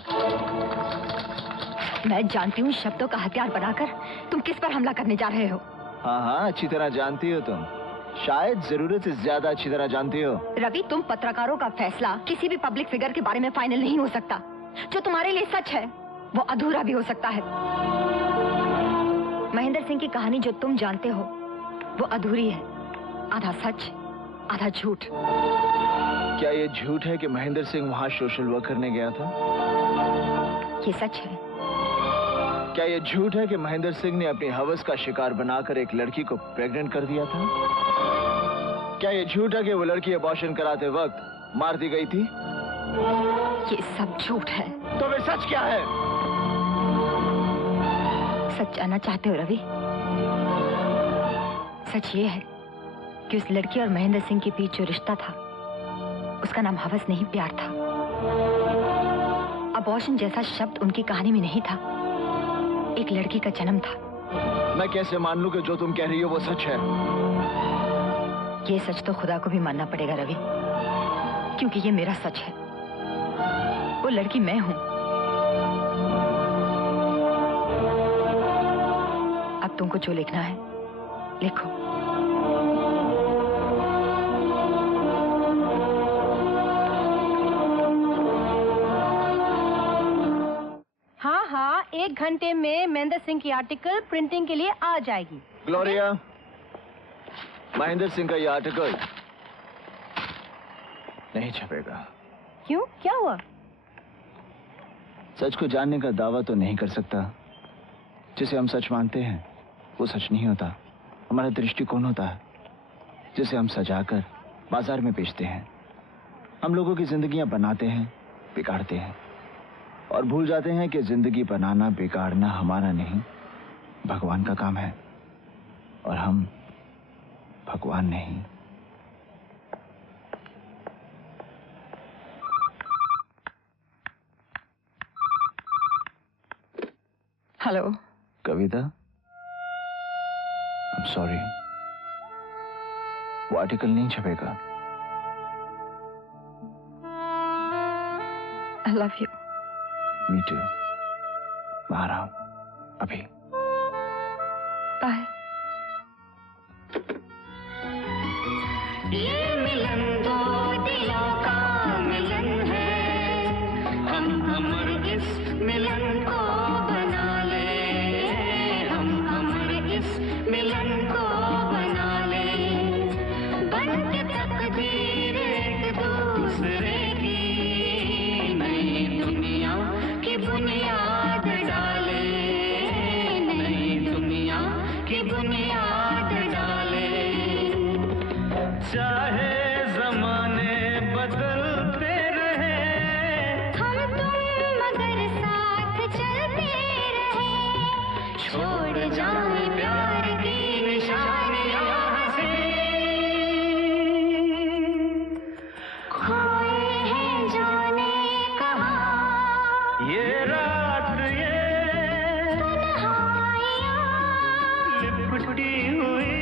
मैं जानती हूँ शब्दों का हथियार बनाकर तुम किस पर हमला करने जा रहे हो। हाँ हाँ, अच्छी तरह जानती हो तुम। शायद जरूरत से ज्यादा अच्छी तरह जानती हो। रवि, तुम पत्रकारों का फैसला किसी भी पब्लिक फिगर के बारे में फाइनल नहीं हो सकता। जो तुम्हारे लिए सच है वो अधूरा भी हो सकता है। महेंद्र सिंह की कहानी जो तुम जानते हो वो अधूरी है, आधा सच आधा झूठ। क्या ये झूठ है कि महेंद्र सिंह वहां सोशल वर्क करने गया था? ये सच है। क्या ये झूठ है कि महेंद्र सिंह ने अपनी हवस का शिकार बनाकर एक लड़की को प्रेग्नेंट कर दिया था? क्या ये झूठ है कि वो लड़की अबॉर्शन कराते वक्त मार दी गई थी? ये सब झूठ है। तो वे सच क्या है? सच जानना चाहते हो रवि? सच ये है कि उस लड़की और महेंद्र सिंह के बीच जो रिश्ता था उसका नाम हवस नहीं, प्यार था। अबॉर्शन जैसा शब्द उनकी कहानी में नहीं था, एक लड़की का जन्म था। मैं कैसे मान लूं कि जो तुम कह रही हो वो सच है? ये सच तो खुदा को भी मानना पड़ेगा रवि, क्योंकि ये मेरा सच है। वो लड़की मैं हूं। अब तुमको जो लिखना है लिखो। हाँ हाँ, 1 घंटे में महेंद्र सिंह की आर्टिकल प्रिंटिंग के लिए आ जाएगी। ग्लोरिया, महेंद्र सिंह का ये आर्टिकल नहीं छपेगा। क्यों, क्या हुआ? सच को जानने का दावा तो नहीं कर सकता। जिसे हम सच मानते हैं वो सच नहीं होता, हमारा दृष्टिकोण होता है, जिसे हम सजाकर बाजार में बेचते हैं। हम लोगों की जिंदगियां बनाते हैं, बिगाड़ते हैं और भूल जाते हैं कि जिंदगी बनाना बिगाड़ना हमारा नहीं, भगवान का काम है और हम भगवान नहीं। हेलो। कविता, I'm sorry, वो आर्टिकल नहीं छपेगा। I love you. Me too. मैं आ रहा हूँ अभी। बाय। ये मिलन दो दिलों का मिलन है, हम अमर इस मिलन को बना ले, हम अमर इस मिलन को बना ले, बन के तकदीर एक दूसरे की नई दुनिया की बुनियाद डाले, नई दुनिया की बुनियाद डाले। चाहे जमाने बदलते रहे, हम तुम मगर साथ चलते रहे, छोड़ जाए प्यार की निशानियां से, खोए हैं जाने कहाँ ये रात ये तन्हाइयाँ, लिपटी हुई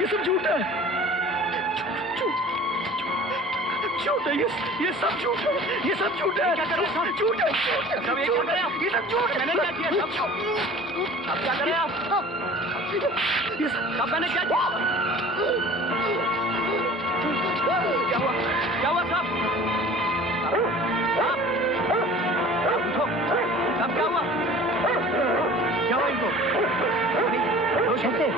ये सब झूठ है, झूठ है, ये सब झूठ है, ये सब झूठ है, झूठ है, झूठ है, ये सब झूठ है। मैंने क्या किया? अब क्या करें आप? ये सब मैंने क्या किया? क्या हुआ? क्या हुआ साहब? उठो, अब क्या हुआ? क्या हुआ इनको? कैसे?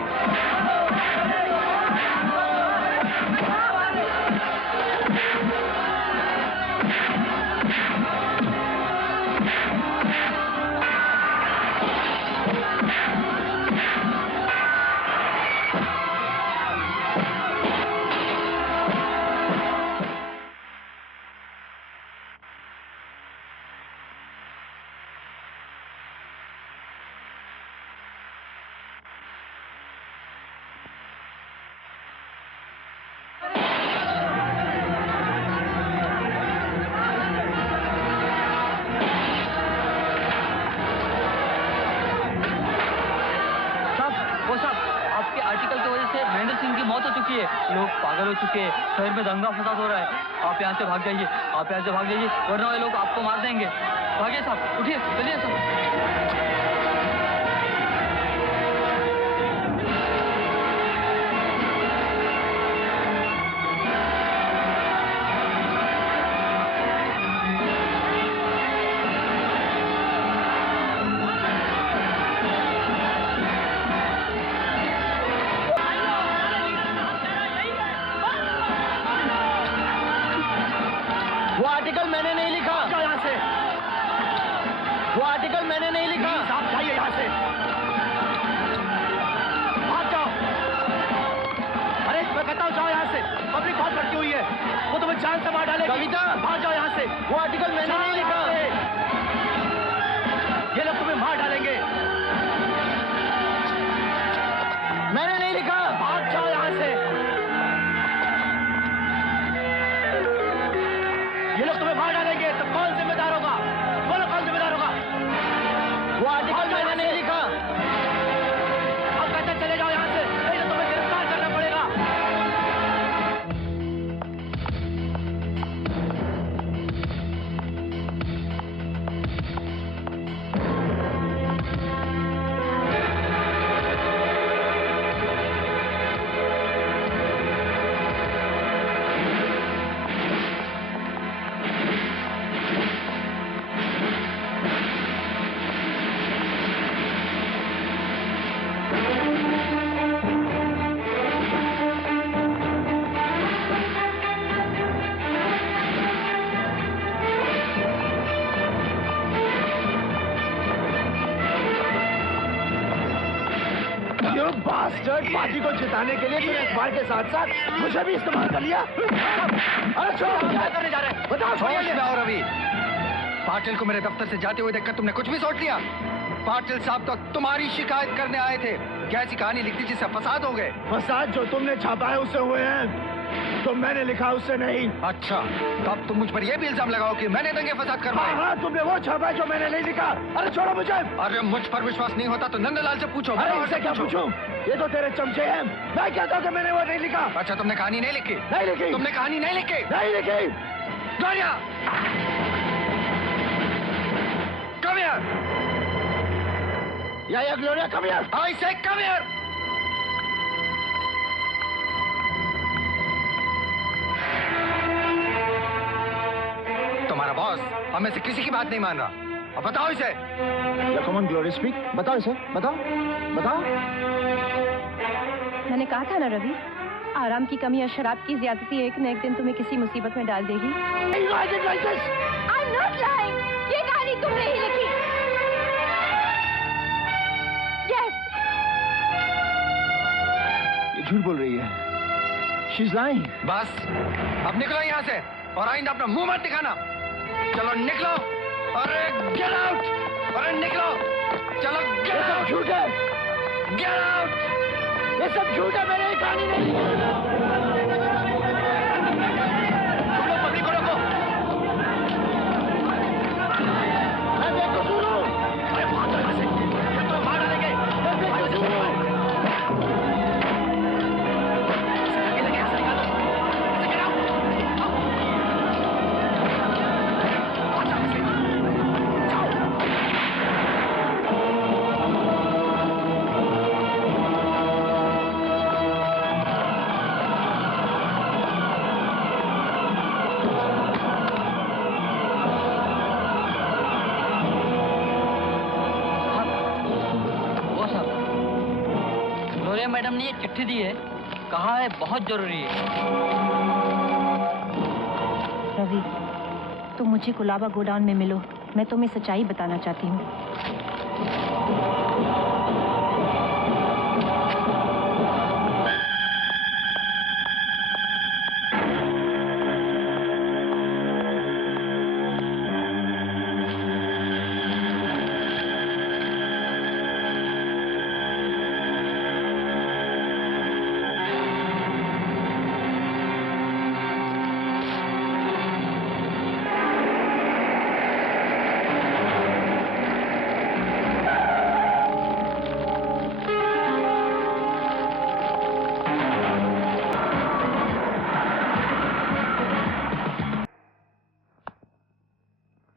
लोग पागल हो चुके हैं, शहर में दंगा फसाद हो रहा है। आप यहाँ से भाग जाइए, आप यहाँ से भाग जाइए, वरना ये लोग आपको मार देंगे। भागिए साहब, उठिए, चलिए साहब। वो आर्टिकल मैंने नहीं लिखा। यहाँ से वो आर्टिकल मैंने नहीं लिखा। आप जाइए यहाँ से, भाग जाओ। अरे मैं कहता हूँ जाओ यहाँ से, पब्लिक बहुत भटकी हुई है, वो तुम्हें जान से मार डालेगी। कविता, भाग जाओ यहाँ से, वो आर्टिकल मैंने नहीं लिखा। ये लोग तुम्हें मार डालेंगे। मैंने नहीं लिखा, भाग जाओ यहाँ से। ये लोग तुम्हें मार डालेंगे तो कौन जिम्मेदार होगा? You bastard! पार्टी को जिताने के लिए तूने अखबार के साथ साथ मुझे भी इस्तेमाल कर लिया। अरे छोड़ो, क्या करने जा रहे हैं? बताओ। होश में आओ रवि। पाटिल को मेरे दफ्तर से जाते हुए देखकर तुमने कुछ भी सोच लिया? पाटिल साहब तो तुम्हारी शिकायत करने आए थे। क्या ऐसी कहानी लिखती जिससे फसाद हो गए? फसाद जो तुमने छापा है उससे हुए हैं, तो मैंने लिखा उससे नहीं। अच्छा, तब तुम मुझ पर यह भी इल्जाम लगाओ कि मैंने दंगे फसाद करवाए। हाँ, तुमने वो छापा है जो मैंने नहीं लिखा। अरे छोड़ो मुझे। अरे मुझ पर विश्वास नहीं होता तो नंदलाल से पूछो। अरे इससे क्या पूछूं? ये तो तेरे चमचे हैं। मैं कहता हूँ कि मैंने वो नहीं लिखा। अच्छा, तुमने कहानी नहीं लिखी? नहीं लिखी। तुमने कहानी नहीं लिखी? नहीं लिखी। Gloria, come here. या Gloria, come here. I say come here. तुम्हारा बॉस हमें से किसी की बात नहीं मान रहा। अब बताओ इसे। Come on glory, speak. बताओ इसे, बताओ बताओ। मैंने कहा था ना रवि, आराम की कमी और शराब की ज्यादती एक न एक दिन तुम्हें किसी मुसीबत में डाल देगी। I'm not lying. ये कहानी तुमने ही लिखी। Yes. ये झूठ बोल रही है। She's lying. बस, अब निकलो यहाँ से और आइंदा अपना मुंह मत दिखाना। चलो निकलो। अरे गेट आउट। अरे निकलो। चलो गेट आउट। ये सब झूठ है। Get out. ये सब झूठ है, मैंने कहानी नहीं लिखी। तुम लोग पब्लिक को रोको। मैं बेकसूर हूँ। अरे भाग यहाँ से। ये तो मार डालेंगे। मैं बेकसूर हूँ। मैडम ने ये चिट्ठी दी है, कहा है बहुत जरूरी है। रवि, तुम मुझे कुलाबा गोडाउन में मिलो, मैं तुम्हें सच्चाई बताना चाहती हूँ।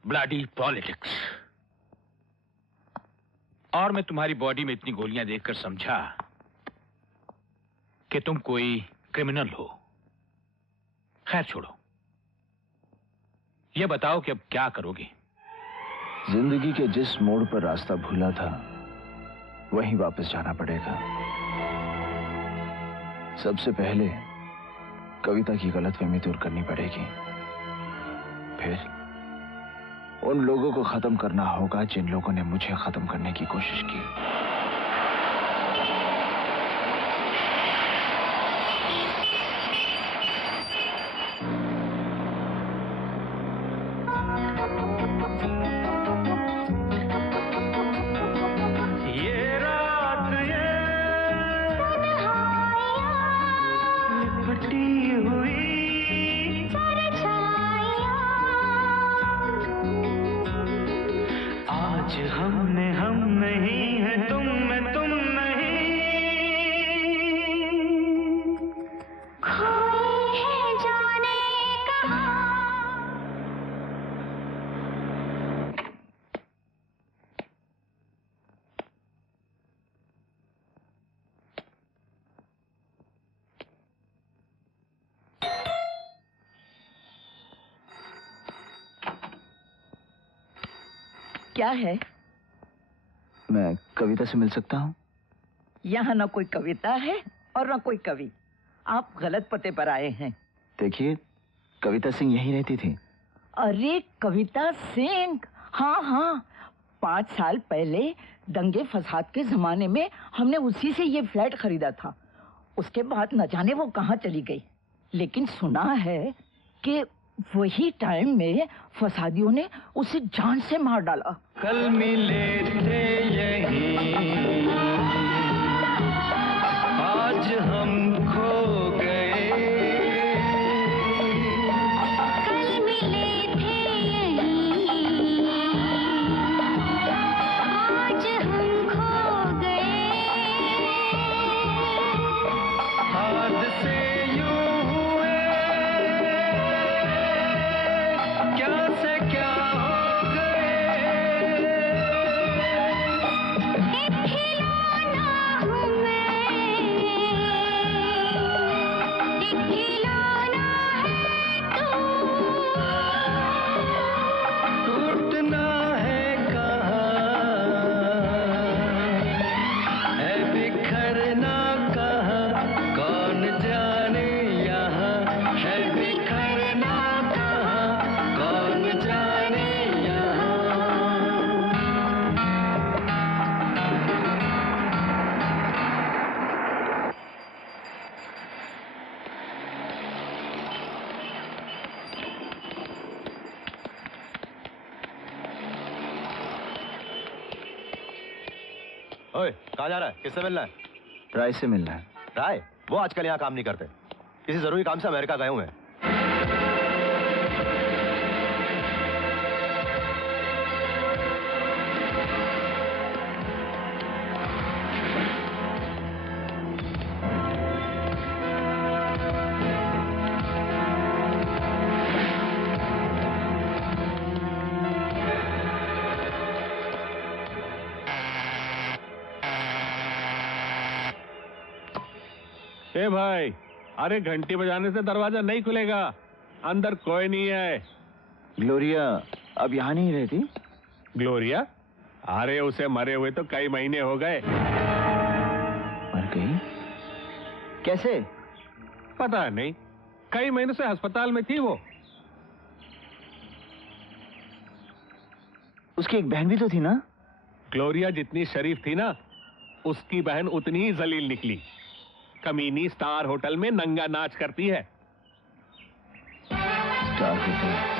Bloody politics. और मैं तुम्हारी बॉडी में इतनी गोलियां देखकर समझा कि तुम कोई क्रिमिनल हो। खैर छोड़ो, ये बताओ कि अब क्या करोगे? जिंदगी के जिस मोड़ पर रास्ता भूला था वहीं वापस जाना पड़ेगा। सबसे पहले कविता की गलतफहमी दूर करनी पड़ेगी, फिर उन लोगों को खत्म करना होगा जिन लोगों ने मुझे खत्म करने की कोशिश की। ये रात ये लिपटी हुई आज हम नहीं है तुम में तुम नहीं, खोई है जाने कहाँ। क्या है? मैं कविता से मिल सकता हूँ? यहाँ न कोई कविता है और न कोई कवि। आप गलत पते पर आए हैं। देखिए, कविता सिंह यहीं रहती थी। अरे कविता सिंह, हाँ हाँ, 5 साल पहले दंगे फसाद के जमाने में हमने उसी से ये फ्लैट खरीदा था। उसके बाद न जाने वो कहाँ चली गई, लेकिन सुना है कि वही टाइम में फसादियों ने उसे जान से मार डाला। कल मिले थे यहीं, आज हम खो गए। कल मिले थे यहीं, आज हम खो गए। हादसे यूं हुए, क्या से क्या हो गए। एक खिलौना हूँ मैं, एक खिलौना है तू। टूटना है कहाँ, है बिखरना कहाँ, कौन जाने यहाँ है बिखरना कहाँ, कौन जाने यहाँ। ओए, कहाँ जा रहा है? किससे मिलना है? राय से मिलना है। राय? वो आजकल यहाँ काम नहीं करते, किसी जरूरी काम से अमेरिका गए हुए हैं। ए भाई, अरे घंटी बजाने से दरवाजा नहीं खुलेगा, अंदर कोई नहीं है। ग्लोरिया अब यहाँ नहीं रहती? ग्लोरिया? अरे उसे मरे हुए तो कई महीने हो गए। मर गई? कैसे? पता नहीं, कई महीनों से अस्पताल में थी वो। उसकी एक बहन भी तो थी ना? ग्लोरिया जितनी शरीफ थी ना, उसकी बहन उतनी ही जलील निकली। कमीनी स्टार होटल में नंगा नाच करती है। Star hotel?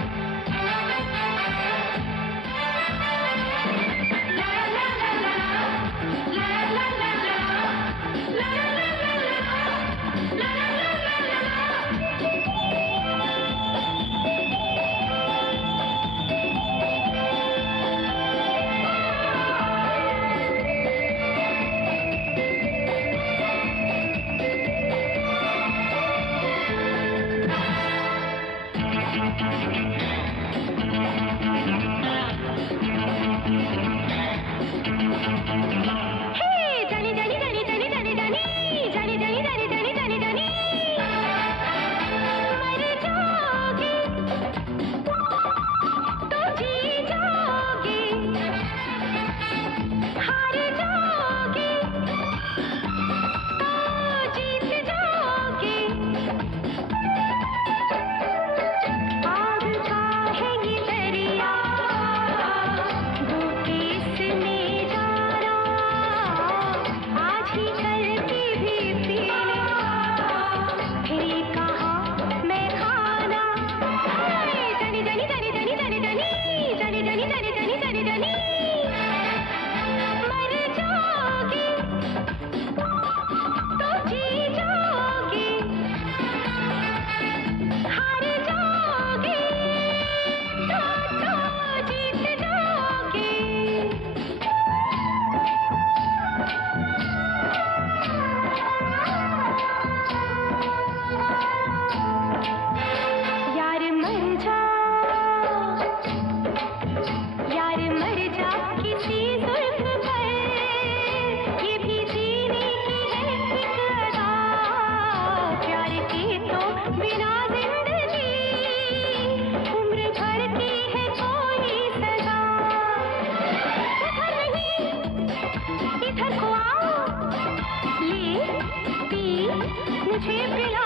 मुझे पिला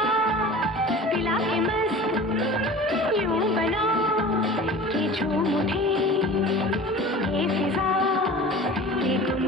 पिला के मस्त यूं बना कि झूम उठे ये फिजा ये गुम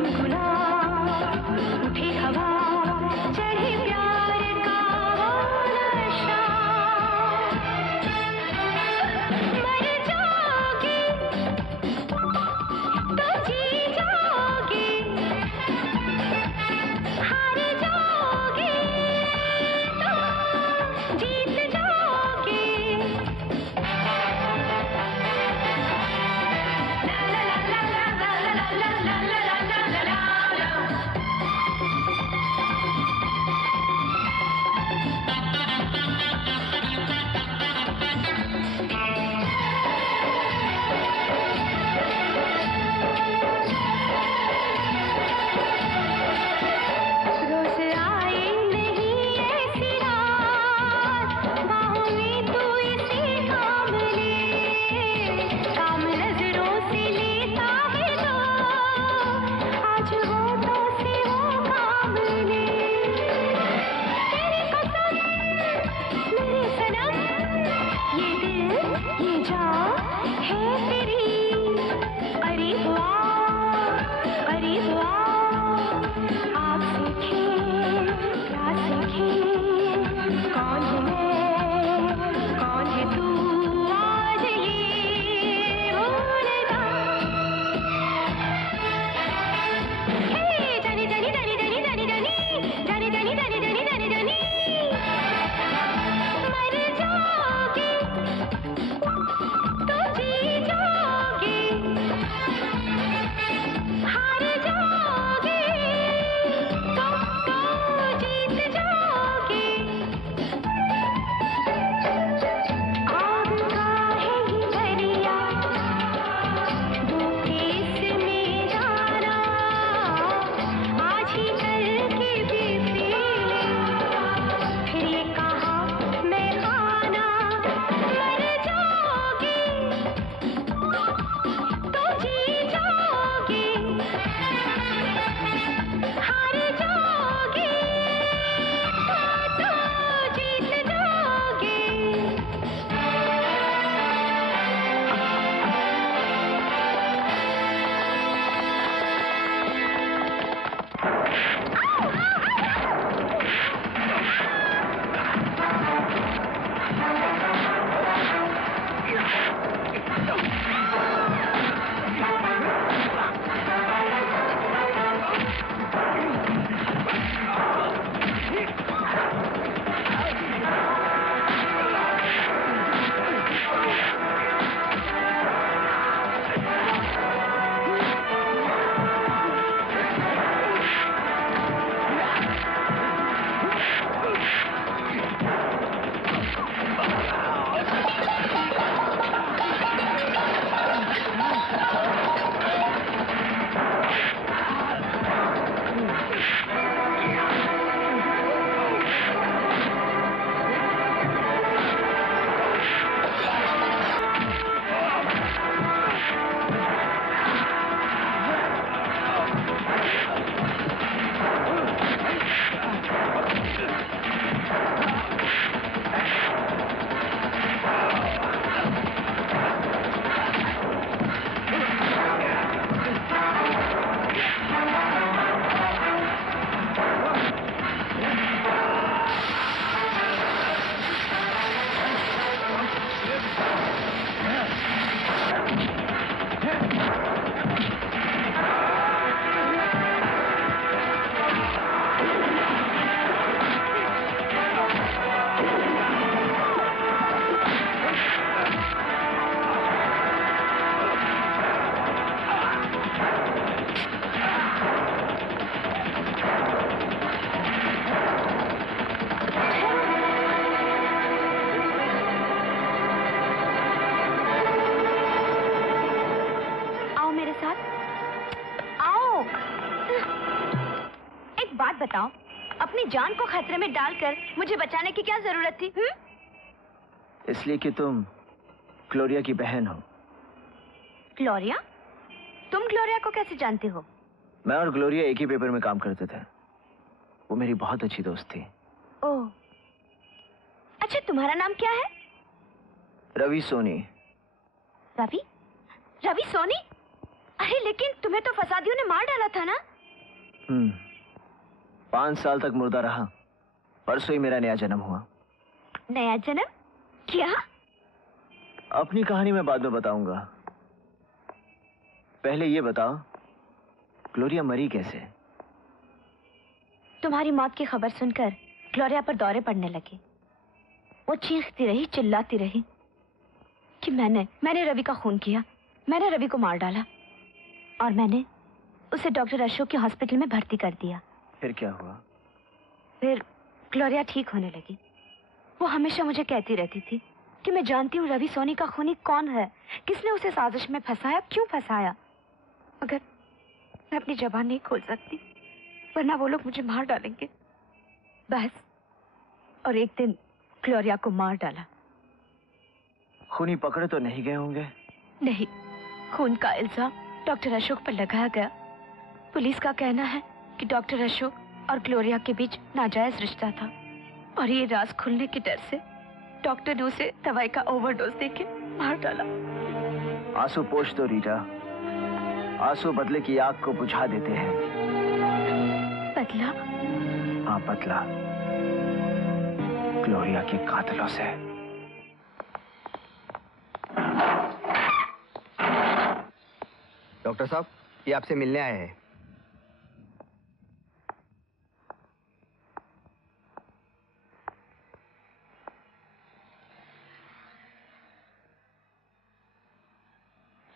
बताओ, अपनी जान को खतरे में डालकर मुझे बचाने की क्या जरूरत थी? इसलिए कि तुम ग्लोरिया की बहन हो। ग्लोरिया? तुम ग्लोरिया को कैसे जानते हो? मैं और ग्लोरिया एक ही पेपर में काम करते थे। वो मेरी बहुत अच्छी दोस्त थी। ओह, अच्छा, तुम्हारा नाम क्या है? रवि सोनी। रवि? रवि सोनी? अरे लेकिन तुम्हें तो फसादियों ने मार डाला था ना? 5 साल तक मुर्दा रहा। परसों ही मेरा नया जन्म हुआ। नया जन्म? क्या? अपनी कहानी मैं बाद में बताऊंगा। पहले ये बताओ, ग्लोरिया मरी कैसे? तुम्हारी मौत की खबर सुनकर ग्लोरिया पर दौरे पड़ने लगे। वो चीखती रही, चिल्लाती रही कि मैंने रवि का खून किया, मैंने रवि को मार डाला और मैंने उसे डॉक्टर अशोक के हॉस्पिटल में भर्ती कर दिया। फिर क्या हुआ? फिर ग्लोरिया ठीक होने लगी। वो हमेशा मुझे कहती रहती थी कि मैं जानती हूँ रवि सोनी का खूनी कौन है, किसने उसे साजिश में फंसाया, क्यों फंसाया, मगर मैं अपनी जबान नहीं खोल सकती वरना वो लोग मुझे मार डालेंगे। बस, और एक दिन ग्लोरिया को मार डाला। खूनी पकड़े तो नहीं गए होंगे? नहीं, खून का इल्जाम डॉक्टर अशोक पर लगाया गया। पुलिस का कहना है कि डॉक्टर अशोक और ग्लोरिया के बीच नाजायज रिश्ता था और ये राज खुलने के डर से डॉक्टर ने उसे दवाई का ओवरडोज देके मार डाला। आंसू पोंछ दो रीटा, आंसू बदले की आग को बुझा देते हैं। बदला? हाँ, बदला ग्लोरिया के कातिलों से। डॉक्टर साहब, ये आपसे मिलने आए हैं।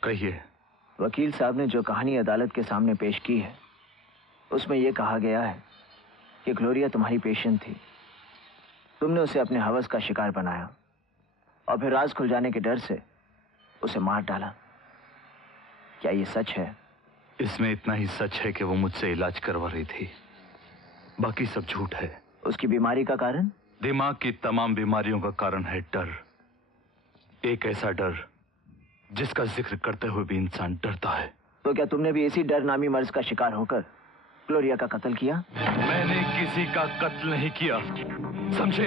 कहिए। वकील साहब ने जो कहानी अदालत के सामने पेश की है उसमें यह कहा गया है कि ग्लोरिया तुम्हारी पेशेंट थी। तुमने उसे अपने हवस का शिकार बनाया और फिर राज खुल जाने के डर से उसे मार डाला। क्या ये सच है? इसमें इतना ही सच है कि वो मुझसे इलाज करवा रही थी, बाकी सब झूठ है। उसकी बीमारी का कारण? दिमाग की तमाम बीमारियों का कारण है डर। एक ऐसा डर जिसका जिक्र करते हुए भी इंसान डरता है। तो क्या तुमने भी इसी डर नामी मर्ज का शिकार होकर ग्लोरिया का कत्ल किया? मैंने किसी का कत्ल नहीं किया, समझे?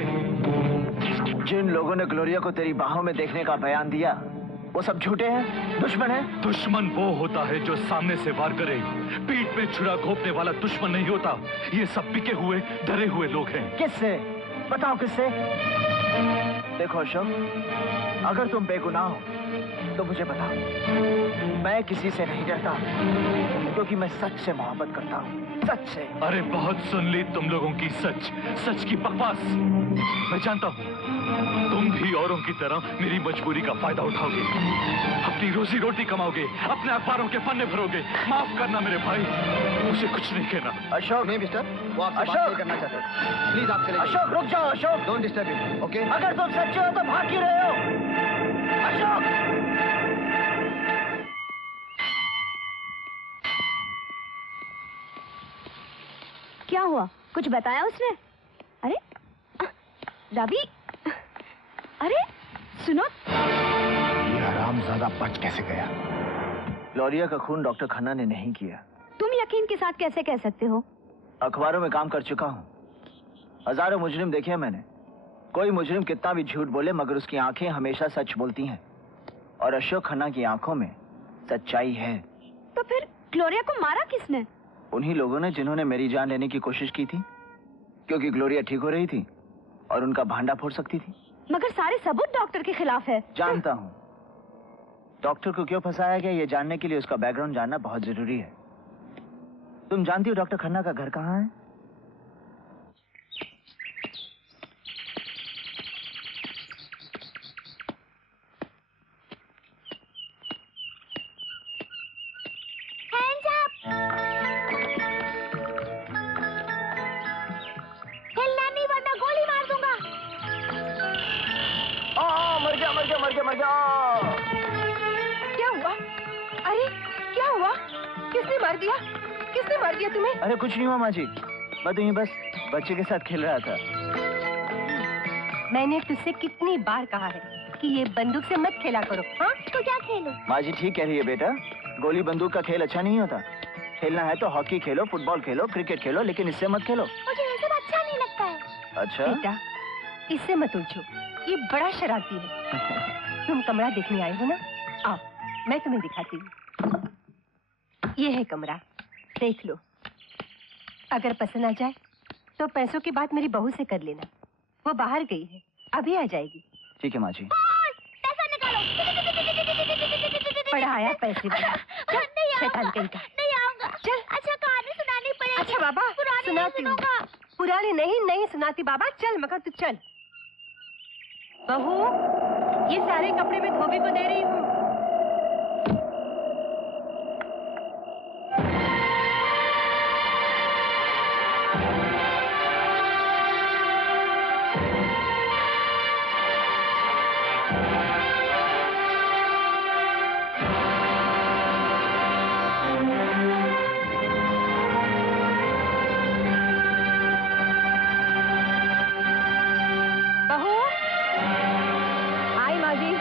जिन लोगों ने ग्लोरिया को तेरी बाहों में देखने का बयान दिया वो सब झूठे हैं, दुश्मन हैं? दुश्मन वो होता है जो सामने से वार करे, पीठ में छुरा घोंपने वाला दुश्मन नहीं होता। ये सब बिके हुए डरे हुए लोग हैं। किससे? बताओ किससे? देखो अशोक, अगर तुम बेगुनाह हो तो मुझे बताओ। मैं किसी से नहीं डरता क्योंकि मैं सच से मोहब्बत करता हूँ, सच से। अरे बहुत सुन ली तुम लोगों की सच की बकवास। मैं जानता हूँ तुम भी औरों की तरह मेरी मजबूरी का फायदा उठाओगे, अपनी रोजी रोटी कमाओगे, अपने अखबारों के पन्ने भरोगे। माफ करना मेरे भाई, मुझे कुछ नहीं कहना। अशोक। नहीं मिस्टर, वो आपसे बात नहीं करना चाहते। प्लीज आप चले जाइए। अशोक रुक जाओ। Ashok, don't disturb him, okay? अगर तुम सच्चे हो तो भाग क्यों रहे हो? अशोक! क्या हुआ? कुछ बताया उसने? अरे रवि, अरे सुनो, ये हरामजादा बच कैसे गया? ग्लोरिया का खून डॉक्टर खन्ना ने नहीं किया। तुम यकीन के साथ कैसे कह सकते हो? अखबारों में काम कर चुका हूँ, हजारों मुजरिम देखे हैं मैंने। कोई मुजरिम कितना भी झूठ बोले मगर उसकी आंखें हमेशा सच बोलती हैं, और अशोक खन्ना की आंखों में सच्चाई है। तो फिर ग्लोरिया को मारा किसने? उन्हीं लोगों ने जिन्होंने मेरी जान लेने की कोशिश की थी, क्योंकि ग्लोरिया ठीक हो रही थी और उनका भांडा फोड़ सकती थी। मगर सारे सबूत डॉक्टर के खिलाफ है। जानता हूँ। डॉक्टर को क्यों फंसाया गया ये जानने के लिए उसका बैकग्राउंड जानना बहुत जरूरी है। तुम जानती हो डॉक्टर खन्ना का घर कहाँ है? मर गया। क्या हुआ? अरे क्या हुआ? किसने मार दिया? किसने मार दिया तुम्हें? अरे कुछ नहीं हुआ माँ जी, मैं तो यूं बस बच्चे के साथ खेल रहा था। मैंने तुझसे कितनी बार कहा है कि ये बंदूक से मत खेला करो। हाँ तो क्या खेलो? माँ जी ठीक कह रही है बेटा, गोली बंदूक का खेल अच्छा नहीं होता। खेलना है तो हॉकी खेलो, फुटबॉल खेलो, क्रिकेट खेलो, लेकिन इससे मत खेलो। मुझे ये सब अच्छा नहीं लगता है। अच्छा बेटा इससे मत उलझो, ये बड़ा शरारती है। तुम कमरा देखने आए हो ना, आओ मैं तुम्हें दिखाती हूँ। ये है कमरा, देख लो। अगर पसंद आ जाए तो पैसों की बात मेरी बहू से कर लेना, वो बाहर गई है, अभी आ जाएगी। ठीक है माँ जी। पैसा निकालो। पढ़ा आया पैसे वाला। शैतान कहीं का। नहीं आऊंगा। चल। अच्छा कहानी सुनानी पड़ेगी। अच्छा बाबा पुरानी सुनाती हूँ। पुरानी नहीं सुनाती बाबा, चल मगर तू चल। बहू ये सारे कपड़े मैं धोबी को दे रही हूँ। बहू आई माँ जी।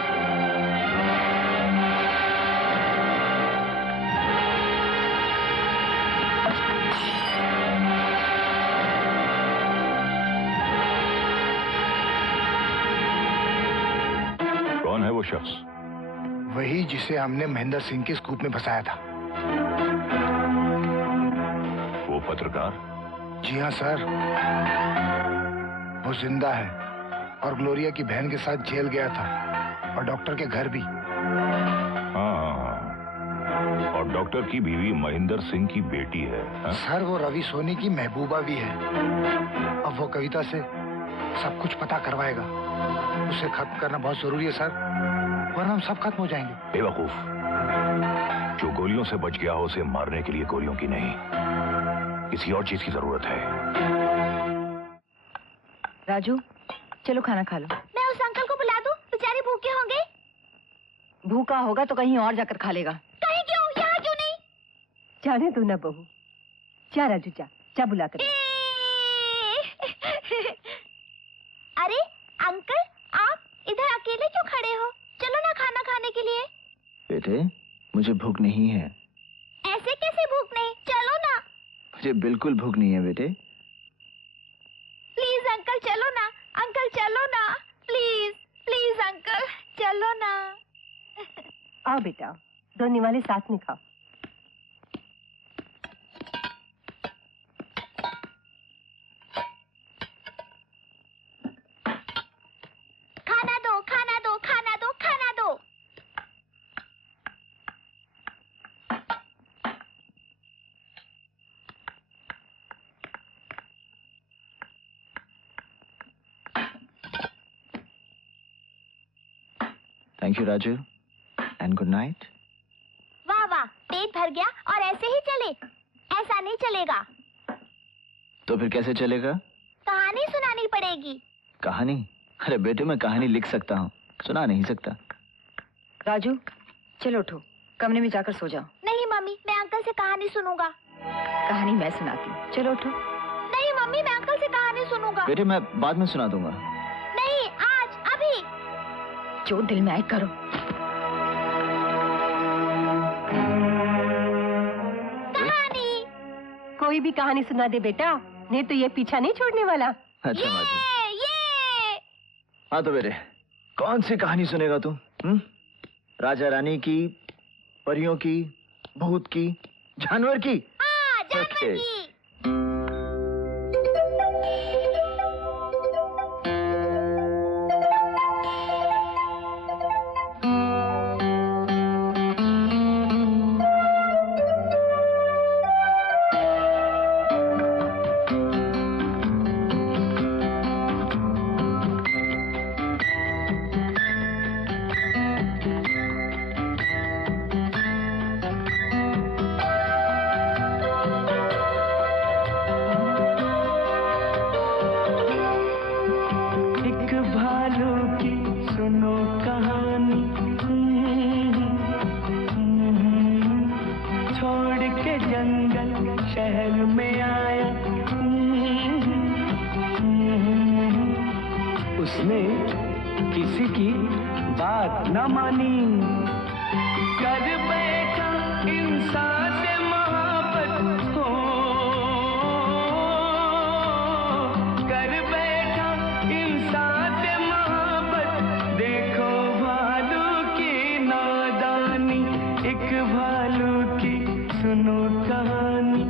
कौन है वो शख्स? वही जिसे हमने महेंद्र सिंह के स्कूप में फंसाया था। वो पत्रकार? जी हाँ सर, वो जिंदा है और ग्लोरिया की बहन के साथ जेल गया था और डॉक्टर के घर भी। हाँ, और डॉक्टर की बीवी महेंद्र सिंह की बेटी है। हाँ? सर वो रवि सोनी की महबूबा भी है। अब वो कविता से सब कुछ पता करवाएगा। उसे खत्म करना बहुत जरूरी है सर, वरना हम सब खत्म हो जाएंगे। बेवकूफ, जो गोलियों से बच गया हो उसे मारने के लिए गोलियों की नहीं, किसी और चीज की जरूरत है। राजू चलो खाना खा लो। मैं उस अंकल को बुला दूं, बेचारे भूखे होंगे। भूखा होगा तो कहीं और जाकर खा लेगा। कहीं क्यों, यहाँ क्यों नहीं? जाने दो ना बहू, जा राजू जा बुला कर। अरे अंकल आप इधर अकेले क्यों खड़े हो? चलो ना खाना खाने के लिए। बेटे मुझे भूख नहीं है। ऐसे कैसे भूख नहीं? चलो ना। मुझे बिल्कुल भूख नहीं है बेटे। प्लीज अंकल चलो ना, अंकल चलो ना, प्लीज प्लीज अंकल चलो ना। आओ बेटा, दोनों वाले साथ में खाओ। खाना दो खाना दो खाना दो खाना दो। Thank you Raju and good night. वाह वाह, पेट भर गया और ऐसे ही चले? ऐसा नहीं चलेगा। तो फिर कैसे चलेगा? कहानी सुनानी पड़ेगी। कहानी? अरे बेटे मैं कहानी लिख सकता हूँ, सुना नहीं सकता। राजू चलो उठो, कमरे में जाकर सो जाओ। नहीं मम्मी, मैं अंकल से कहानी सुनूंगा। कहानी मैं सुनाती हूँ, चलो उठो। नहीं मम्मी, मैं अंकल से कहानी सुनूंगा। बेटे मैं बाद में सुना दूंगा। नहीं आज, अभी। जो दिल में आए करो। कहानी। कोई भी कहानी सुना दे बेटा, नहीं तो ये पीछा नहीं छोड़ने वाला। अच्छा माँ जी। हाँ तो बेटे कौन सी कहानी सुनेगा तू? राजा रानी की, परियों की, भूत की, जानवर की? हाँ जानवर की। उसने किसी की बात न मानी, कर बैठा इंसान से मोहब्बत हो, कर बैठा इंसान से मोहब्बत। देखो भालू की नादानी, एक भालू की सुनो कहानी।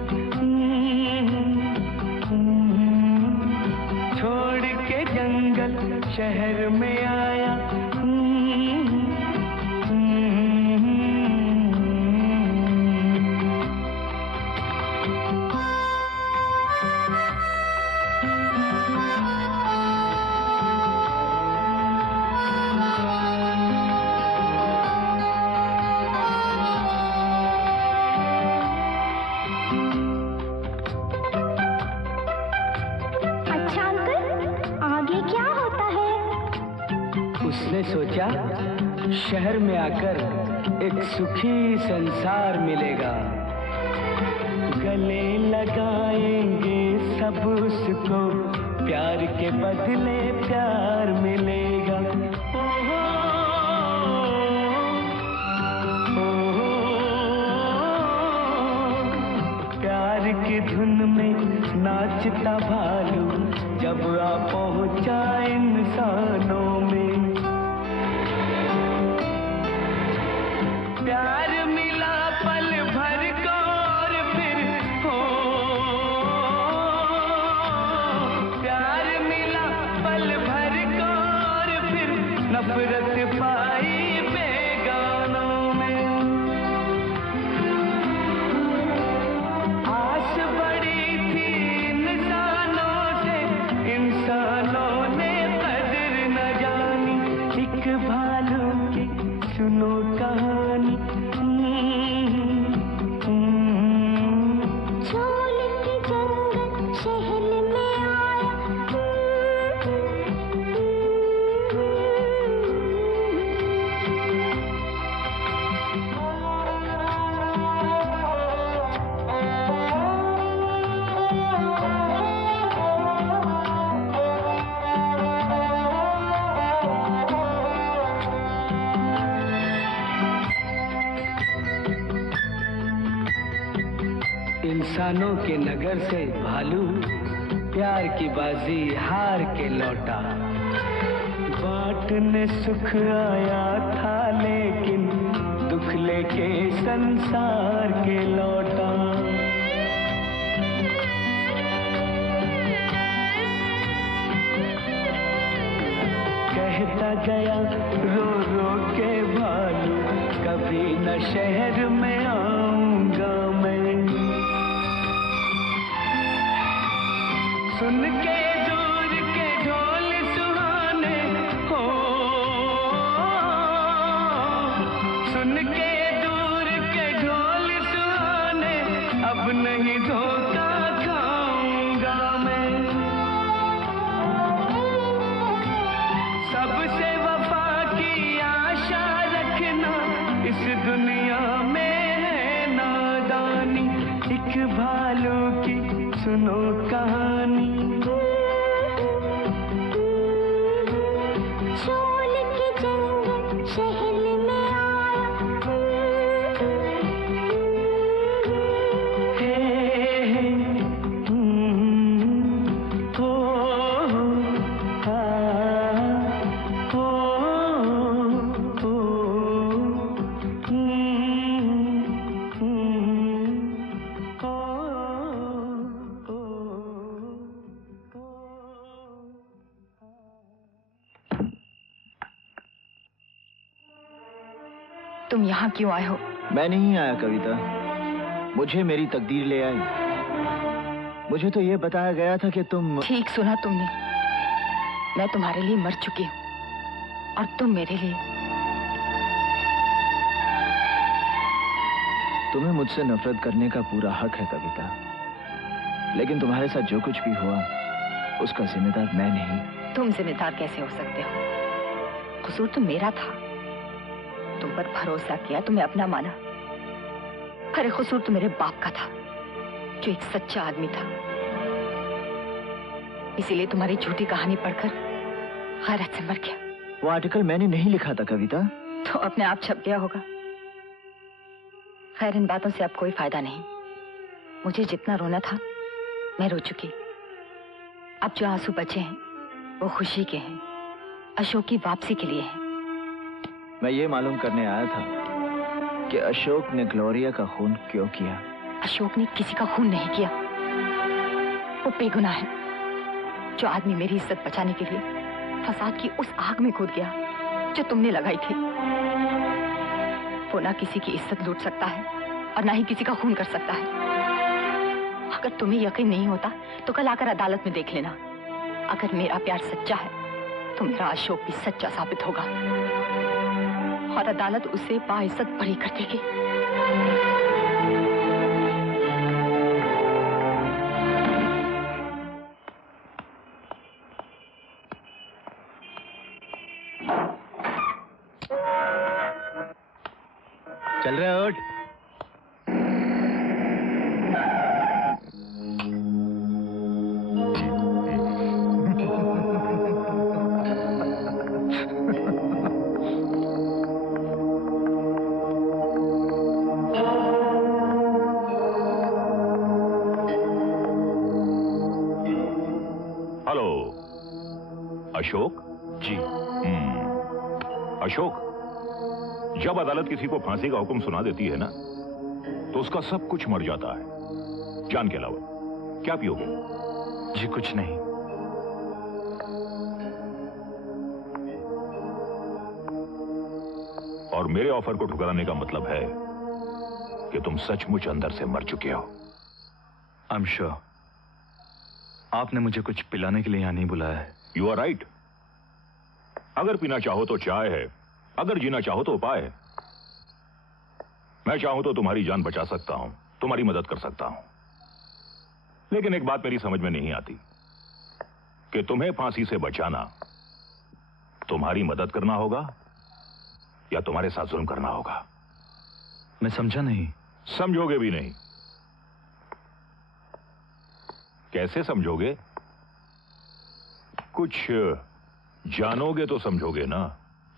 छोड़ के जंगल शहर में आया, उसने सोचा शहर में आकर एक सुखी संसार मिलेगा, गले लगाएंगे सब उसको, प्यार के बदले प्यार मिलेगा। ओहो, ओहो, प्यार की धुन में नाचता भालू जब आ पहुंचा इंसानों में। प्यार मिला पल भर को और फिर हो, प्यार मिला पल भर को और फिर नफरत पाई बेगानों में। आस बड़ी थी इंसानों से, इंसानों ने कदर न जानी, एक भालू की सुनो कहानी। छोड़ के जंगल शहर में आया, इंसानों के नगर से भालू प्यार की बाजी हार के लौटा। बांटने सुख आया था लेकिन दुख लेके संसार के लौटा। कहता गया रो रो के भालू, कभी न शहर में आऊंगा मैं। सुन के दूर के ढोल सुहाने हो, सुन के दूर के ढोल सुहाने, अब नहीं धोखा खाऊंगा मैं। सबसे वफा की आशा रखना, इस दुनिया में है नादानी, एक भालू की सुनो कहानी। छोड़ के जंगल शहर में आया, तुम यहाँ क्यों आए हो? मैं नहीं आया कविता, मुझे मेरी तकदीर ले आई। मुझे तो ये बताया गया था कि तुम... ठीक सुना तुमने, मैं तुम्हारे लिए मर चुकी हूँ और तुम मेरे लिए। तुम्हें मुझसे नफरत करने का पूरा हक है कविता, लेकिन तुम्हारे साथ जो कुछ भी हुआ उसका जिम्मेदार मैं नहीं। तुम जिम्मेदार कैसे हो सकते हो? कसूर तो मेरा था, तुम पर भरोसा किया, तुम्हें अपना माना। अरे कसूर तो मेरे बाप का था, जो एक सच्चा आदमी था। इसीलिए तुम्हारी झूठी कहानी पढ़कर गैरत से मर गया। वो आर्टिकल मैंने नहीं लिखा था कविता। तो अपने आप छप गया होगा। खैर, इन बातों से अब कोई फायदा नहीं। मुझे जितना रोना था मैं रो चुकी। अब जो आंसू बचे हैं वो खुशी के हैं, अशोक की वापसी के लिए हैं। मैं ये मालूम करने आया था कि अशोक ने ग्लोरिया का खून क्यों किया। अशोक ने किसी का खून नहीं किया। वो बेगुनाह है। जो आदमी मेरी इज्जत बचाने के लिए फसाद की उस आग में कूद गया जो तुमने लगाई थी, वो ना किसी की इज्जत लूट सकता है और ना ही किसी का खून कर सकता है। अगर तुम्हें यकीन नहीं होता तो कल आकर अदालत में देख लेना। अगर मेरा प्यार सच्चा है तो मेरा अशोक भी सच्चा साबित होगा और अदालत उसे बाइज्जत बरी कर देगी। चल रहे हो? हेलो अशोक जी। अशोक, जब अदालत किसी को फांसी का हुक्म सुना देती है ना तो उसका सब कुछ मर जाता है जान के अलावा। क्या पियोगे? जी कुछ नहीं। और मेरे ऑफर को ठुकराने का मतलब है कि तुम सचमुच अंदर से मर चुके हो। I am sure. आपने मुझे कुछ पिलाने के लिए यहां नहीं बुलाया है। You are right. अगर पीना चाहो तो चाय है, अगर जीना चाहो तो उपाय है। मैं चाहूं तो तुम्हारी जान बचा सकता हूं, तुम्हारी मदद कर सकता हूं। लेकिन एक बात मेरी समझ में नहीं आती कि तुम्हें फांसी से बचाना तुम्हारी मदद करना होगा या तुम्हारे साथ जुल्म करना होगा। मैं समझा नहीं। समझोगे भी नहीं। कैसे समझोगे? कुछ जानोगे तो समझोगे ना।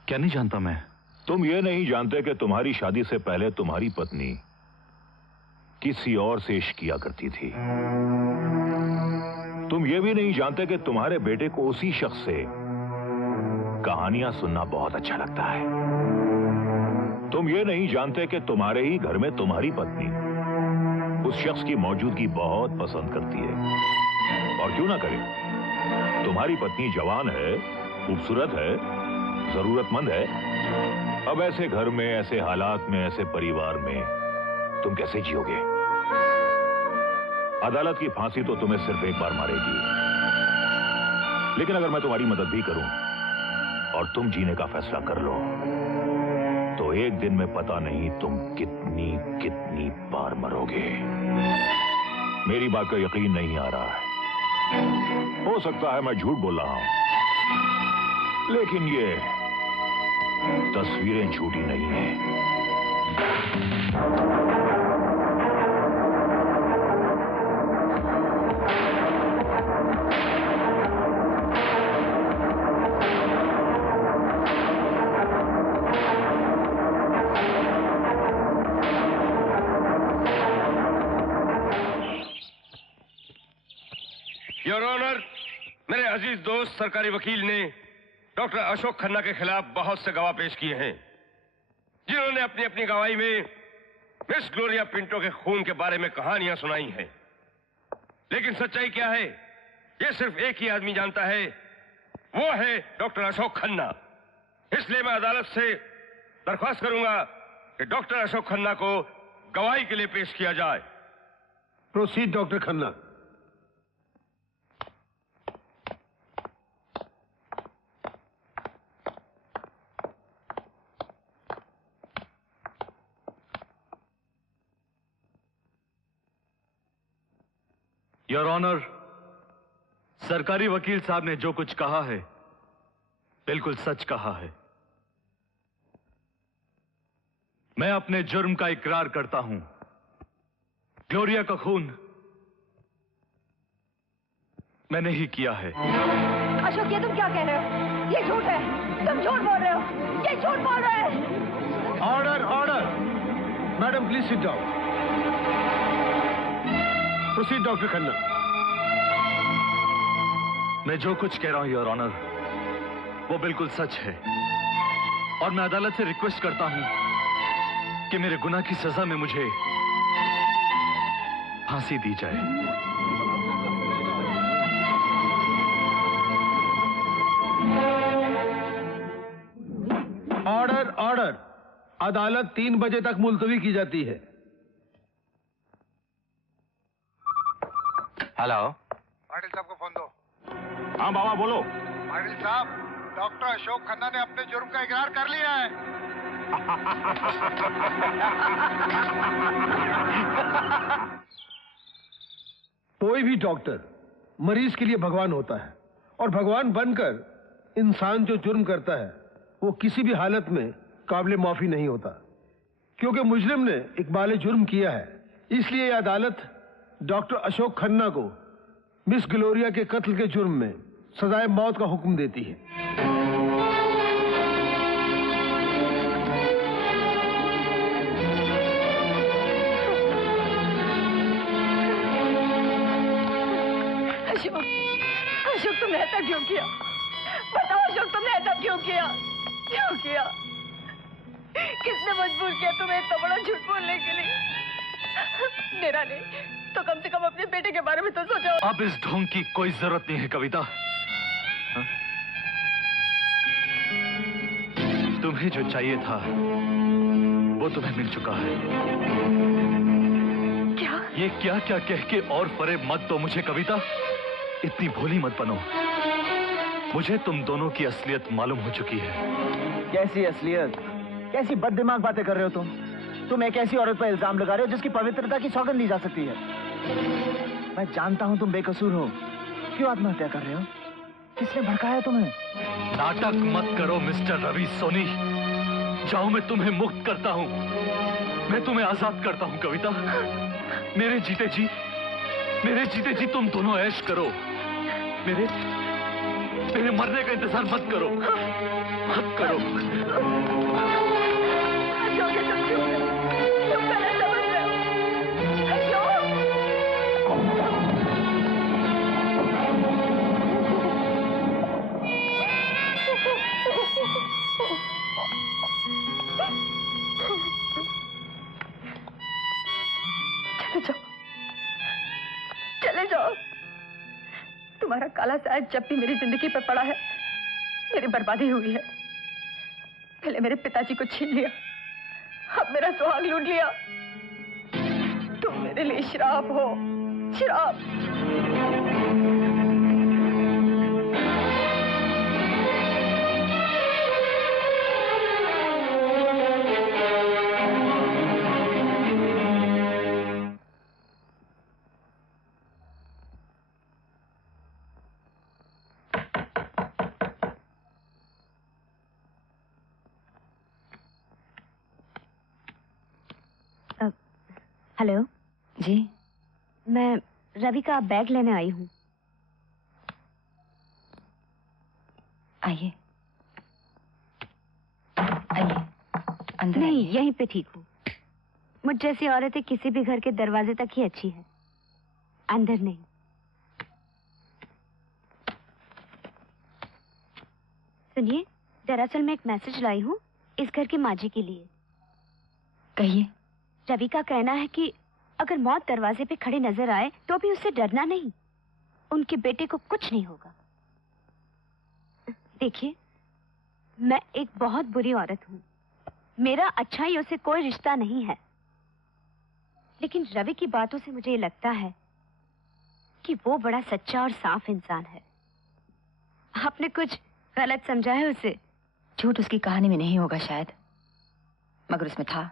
क्या नहीं जानता मैं? तुम ये नहीं जानते कि तुम्हारी शादी से पहले तुम्हारी पत्नी किसी और से इश्क किया करती थी। तुम ये भी नहीं जानते कि तुम्हारे बेटे को उसी शख्स से कहानियां सुनना बहुत अच्छा लगता है। तुम ये नहीं जानते कि तुम्हारे ही घर में तुम्हारी पत्नी उस शख्स की मौजूदगी बहुत पसंद करती है। और क्यों ना करे, तुम्हारी पत्नी जवान है, खूबसूरत है, जरूरतमंद है। अब ऐसे घर में, ऐसे हालात में, ऐसे परिवार में तुम कैसे जियोगे? अदालत की फांसी तो तुम्हें सिर्फ एक बार मारेगी, लेकिन अगर मैं तुम्हारी मदद भी करूं और तुम जीने का फैसला कर लो तो एक दिन में पता नहीं तुम कितनी कितनी बार मरोगे। मेरी बात का यकीन नहीं आ रहा है। हो सकता है मैं झूठ बोल रहा हूं, लेकिन ये तस्वीरें झूठी नहीं हैं। योर ऑनर, मेरे अजीज दोस्त सरकारी वकील ने डॉक्टर अशोक खन्ना के खिलाफ बहुत से गवाह पेश किए हैं, जिन्होंने अपनी अपनी गवाही में मिस ग्लोरिया पिंटो के खून के बारे में कहानियां सुनाई हैं। लेकिन सच्चाई क्या है, ये सिर्फ एक ही आदमी जानता है, वो है डॉक्टर अशोक खन्ना। इसलिए मैं अदालत से दरख्वास्त करूंगा कि डॉक्टर अशोक खन्ना को गवाही के लिए पेश किया जाए। Proceed doctor Khanna. Your honour, सरकारी वकील साहब ने जो कुछ कहा है बिल्कुल सच कहा है। मैं अपने जुर्म का इकरार करता हूं। ग्लोरिया का खून मैंने ही किया है। अशोक, ये तुम क्या कह रहे हो? ये झूठ है, तुम झूठ बोल रहे हो, ये झूठ बोल रहे हैं। Order order. Madam please sit down. Proceed doctor Khanna. मैं जो कुछ कह रहा हूं योर ऑनर वो बिल्कुल सच है और मैं अदालत से रिक्वेस्ट करता हूं कि मेरे गुनाह की सजा में मुझे फांसी दी जाए। Order order. अदालत 3 बजे तक मुलतवी की जाती है। हेलो। पाटिल साहब को फोन दो। हाँ बाबा बोलो। पाटिल साहब, डॉक्टर अशोक खन्ना ने अपने जुर्म का इकरार कर लिया है। कोई भी डॉक्टर मरीज के लिए भगवान होता है और भगवान बनकर इंसान जो जुर्म करता है वो किसी भी हालत में काबिल माफी नहीं होता, क्योंकि मुजरिम ने इकबाल जुर्म किया है। इसलिए यह अदालत डॉक्टर अशोक खन्ना को मिस ग्लोरिया के कत्ल के जुर्म में सजाए मौत का हुक्म देती है। अशोक, अशोक तुमने ऐसा क्यों किया? बताओ अशोक, तुमने ऐसा क्यों किया? क्यों किया? किसने मजबूर किया तुम्हें इतना बड़ा झूठ बोलने के लिए? मेरा नहीं तो कम से कम अपने बेटे के बारे में तो सोचो। अब इस ढोंग की कोई जरूरत नहीं है कविता। हा? तुम्हें जो चाहिए था वो तुम्हें मिल चुका है। क्या? ये क्या क्या कह के और फरेब मत दो मुझे कविता। इतनी भोली मत बनो। मुझे तुम दोनों की असलियत मालूम हो चुकी है। कैसी असलियत? कैसी बददिमाग बातें कर रहे हो तुम एक ऐसी औरत पर इल्जाम लगा रहे हो जिसकी पवित्रता की सौगंध ली जा सकती है। मैं जानता हूं तुम बेकसूर हो। क्यों आत्महत्या कर रहे हो? किसने भड़काया तुम्हें? नाटक मत करो मिस्टर रवि सोनी। जाओ, मैं तुम्हें मुक्त करता हूं, मैं तुम्हें आजाद करता हूं कविता। मेरे जीते जी तुम दोनों ऐश करो। मेरे मरने का इंतजार मत करो। चले जाओ। तुम्हारा काला साया जब भी मेरी जिंदगी पर पड़ा है मेरी बर्बादी हुई है। पहले मेरे पिताजी को छीन लिया, अब मेरा सुहाग लूट लिया। तुम मेरे लिए श्राप हो, श्राप। हेलो जी, मैं रवि का बैग लेने आई हूँ। आइए अंदर। नहीं, यहीं पे ठीक हूँ। मुझ जैसी औरतें किसी भी घर के दरवाजे तक ही अच्छी है, अंदर नहीं। सुनिए, दरअसल मैं एक मैसेज लाई हूँ इस घर के माजी के लिए। कहिए। रवि का कहना है कि अगर मौत दरवाजे पे खड़ी नजर आए तो भी उससे डरना नहीं, उनके बेटे को कुछ नहीं होगा। देखिए, मैं एक बहुत बुरी औरत हूँ, मेरा अच्छाइयों से कोई रिश्ता नहीं है, लेकिन रवि की बातों से मुझे ये लगता है कि वो बड़ा सच्चा और साफ इंसान है। आपने कुछ गलत समझा है उसे। झूठ उसकी कहानी में नहीं होगा शायद, मगर उसमें था,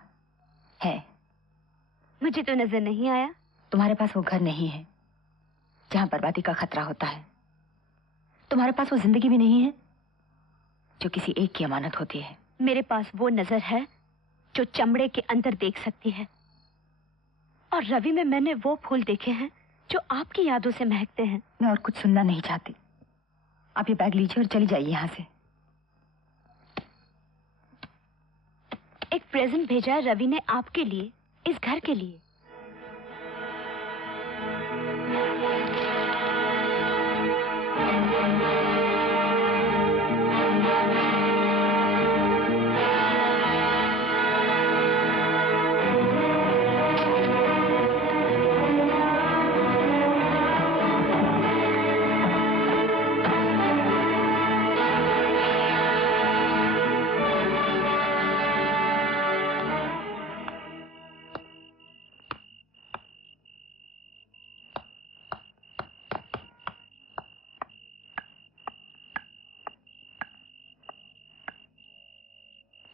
है। मुझे तो नजर नहीं आया। तुम्हारे पास वो घर नहीं है जहां बर्बादी का खतरा होता है। तुम्हारे पास वो जिंदगी भी नहीं है जो किसी एक की अमानत होती है। मेरे पास वो नजर है जो चमड़े के अंदर देख सकती है, और रवि में मैंने वो फूल देखे हैं जो आपकी यादों से महकते हैं। मैं और कुछ सुनना नहीं चाहती। आप ये बैग लीजिए और चली जाइए यहाँ से। एक प्रेजेंट भेजा है रवि ने आपके लिए, इस घर के लिए।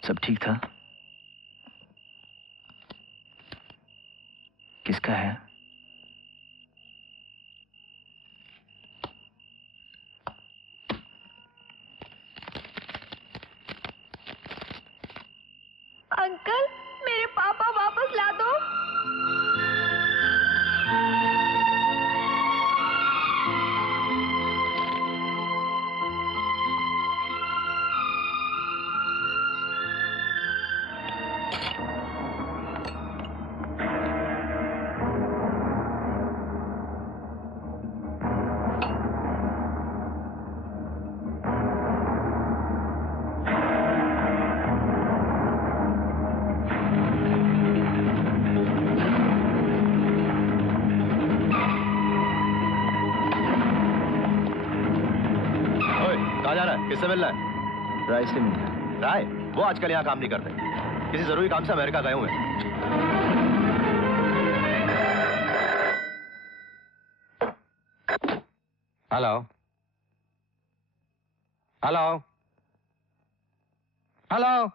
सब ठीक था? किसका है? अंकल, मेरे पापा वापस ला दो। किससे मिलना है? राय से मिलना है। राय? वो आजकल यहाँ काम नहीं करते, किसी जरूरी काम से अमेरिका गए हुए हैं। Hello hello hello.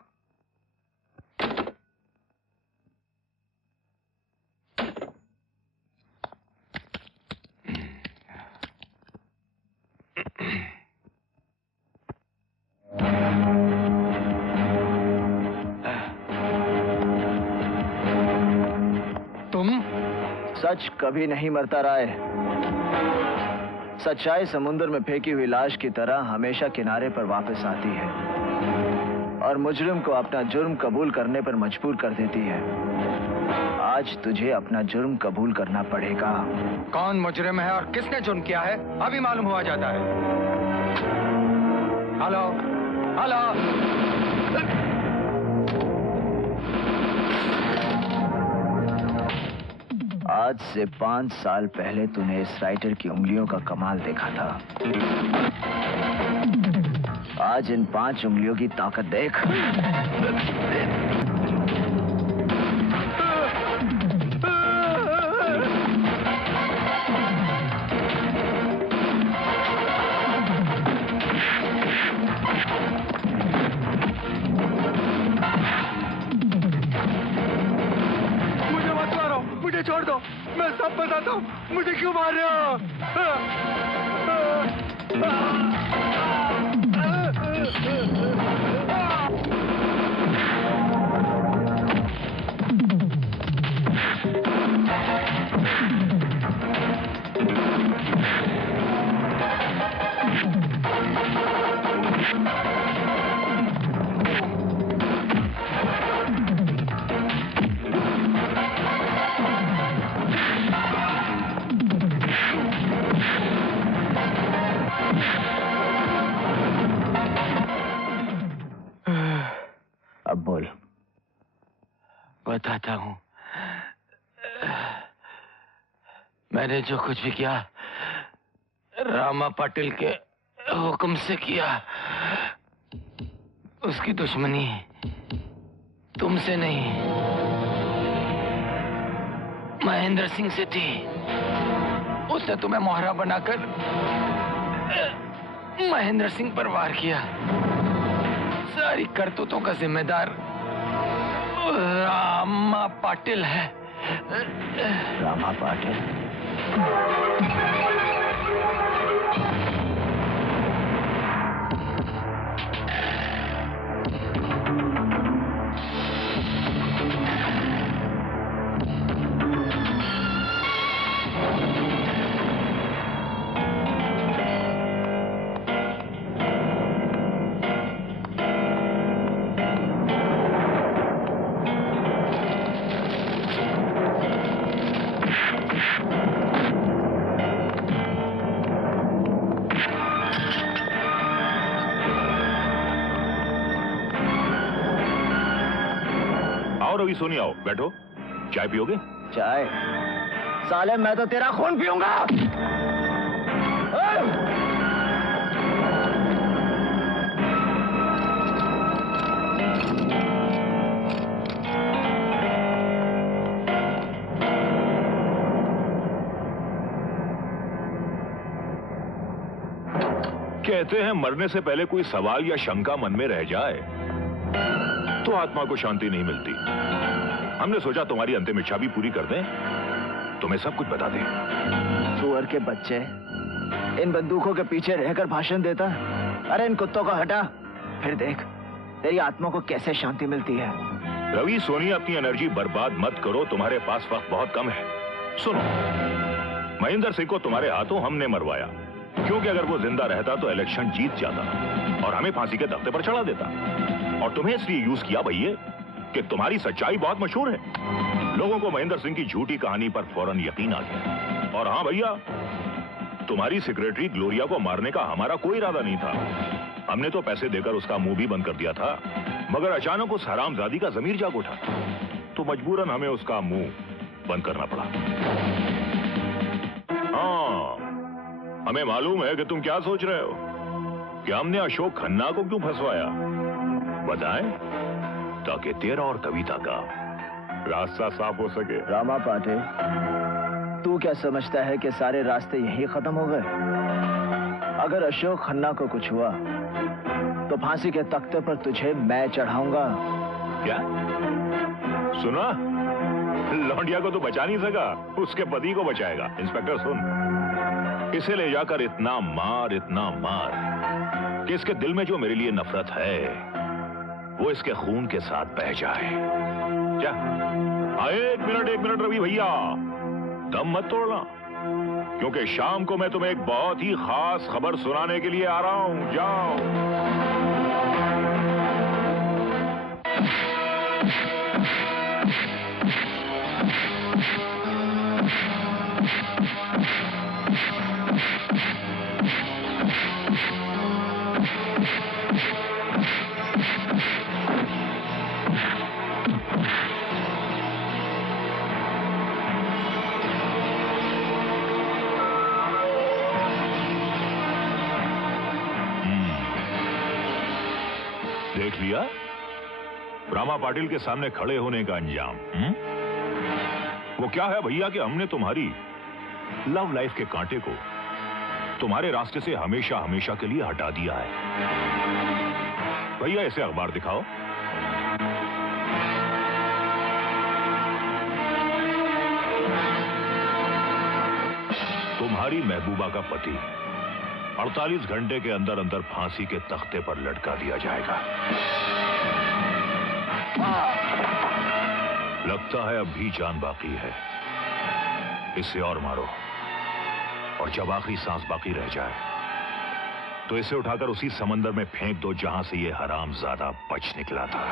सच कभी नहीं मरता राय। सच्चाई समुद्र में फेंकी हुई लाश की तरह हमेशा किनारे पर वापस आती है और मुजरिम को अपना जुर्म कबूल करने पर मजबूर कर देती है। आज तुझे अपना जुर्म कबूल करना पड़ेगा। कौन मुजरिम है और किसने जुर्म किया है अभी मालूम हुआ जाता है। Hello hello. आज से 5 साल पहले तूने इस राइटर की उंगलियों का कमाल देखा था। आज इन 5 उंगलियों की ताकत देख। छोड़ दो, मैं सब बताता हूँ। मुझे क्यों मार रहे हो? अब बोल। बताता हूँ। मैंने जो कुछ भी किया रामा पाटिल के हुक्म से किया। उसकी दुश्मनी तुमसे नहीं महेंद्र सिंह से थी। उसने तुम्हें मोहरा बनाकर महेंद्र सिंह पर वार किया। सारी करतूतों का जिम्मेदार रामा पाटिल है। रामा पाटिल? रवि सोनी आओ, बैठो। चाय पियोगे? चाय? साले मैं तो तेरा खून पीऊंगा। कहते हैं मरने से पहले कोई सवाल या शंका मन में रह जाए तो आत्मा को शांति नहीं मिलती। हमने सोचा तुम्हारी अंतिम इच्छा भी पूरी कर दें, तुम्हें सब कुछ बता दें। सुअर के बच्चे इन बंदूकों के पीछे रहकर भाषण देता। अरे इन कुत्तों को हटा, फिर देख तेरी आत्मा को कैसे शांति मिलती है। रवि सोनी, अपनी एनर्जी बर्बाद मत करो, तुम्हारे पास वक्त बहुत कम है। सुनो, महेंद्र सिंह को तुम्हारे हाथों हमने मरवाया, क्योंकि अगर वो जिंदा रहता तो इलेक्शन जीत जाता और हमें फांसी के तख्ते पर चढ़ा देता। और तुम्हें इसलिए यूज किया भैया कि तुम्हारी सच्चाई बहुत मशहूर है। लोगों को महेंद्र सिंह की झूठी कहानी पर फौरन यकीन आ गया। और हाँ भैया, तुम्हारी सेक्रेटरी ग्लोरिया को मारने का हमारा कोई इरादा नहीं था। हमने तो पैसे देकर उसका मुंह भी बंद कर दिया था, मगर अचानक उस हरामजादी का जमीर जाग उठा, तो मजबूरन हमें उसका मुंह बंद करना पड़ा। हाँ, हमें मालूम है कि तुम क्या सोच रहे हो कि हमने अशोक खन्ना को क्यों फंसवाया। बताएं, ताकि तेरा और कविता का रास्ता साफ हो सके। रामा पाटिल, तू क्या समझता है कि सारे रास्ते यही खत्म हो गए? अगर अशोक खन्ना को कुछ हुआ तो फांसी के तख्ते पर तुझे मैं चढ़ाऊंगा। क्या सुना? लौंडिया को तो बचा नहीं सका, उसके पति को बचाएगा। इंस्पेक्टर सुन, इसे ले जाकर इतना मार कि इसके दिल में जो मेरे लिए नफरत है वो इसके खून के साथ बह जाए। क्या? एक मिनट रवि भैया, दम मत तोड़ना, क्योंकि शाम को मैं तुम्हें एक बहुत ही खास खबर सुनाने के लिए आ रहा हूं। जाओ। देख लिया रामा पाटिल के सामने खड़े होने का अंजाम। वो क्या है भैया कि हमने तुम्हारी लव लाइफ के कांटे को तुम्हारे रास्ते से हमेशा हमेशा के लिए हटा दिया है। भैया इसे अखबार दिखाओ। तुम्हारी महबूबा का पति 48 घंटे के अंदर अंदर फांसी के तख्ते पर लटका दिया जाएगा। लगता है अब भी जान बाकी है, इसे और मारो, और जब आखिरी सांस बाकी रह जाए तो इसे उठाकर उसी समंदर में फेंक दो जहां से ये हरामजादा बच निकला था।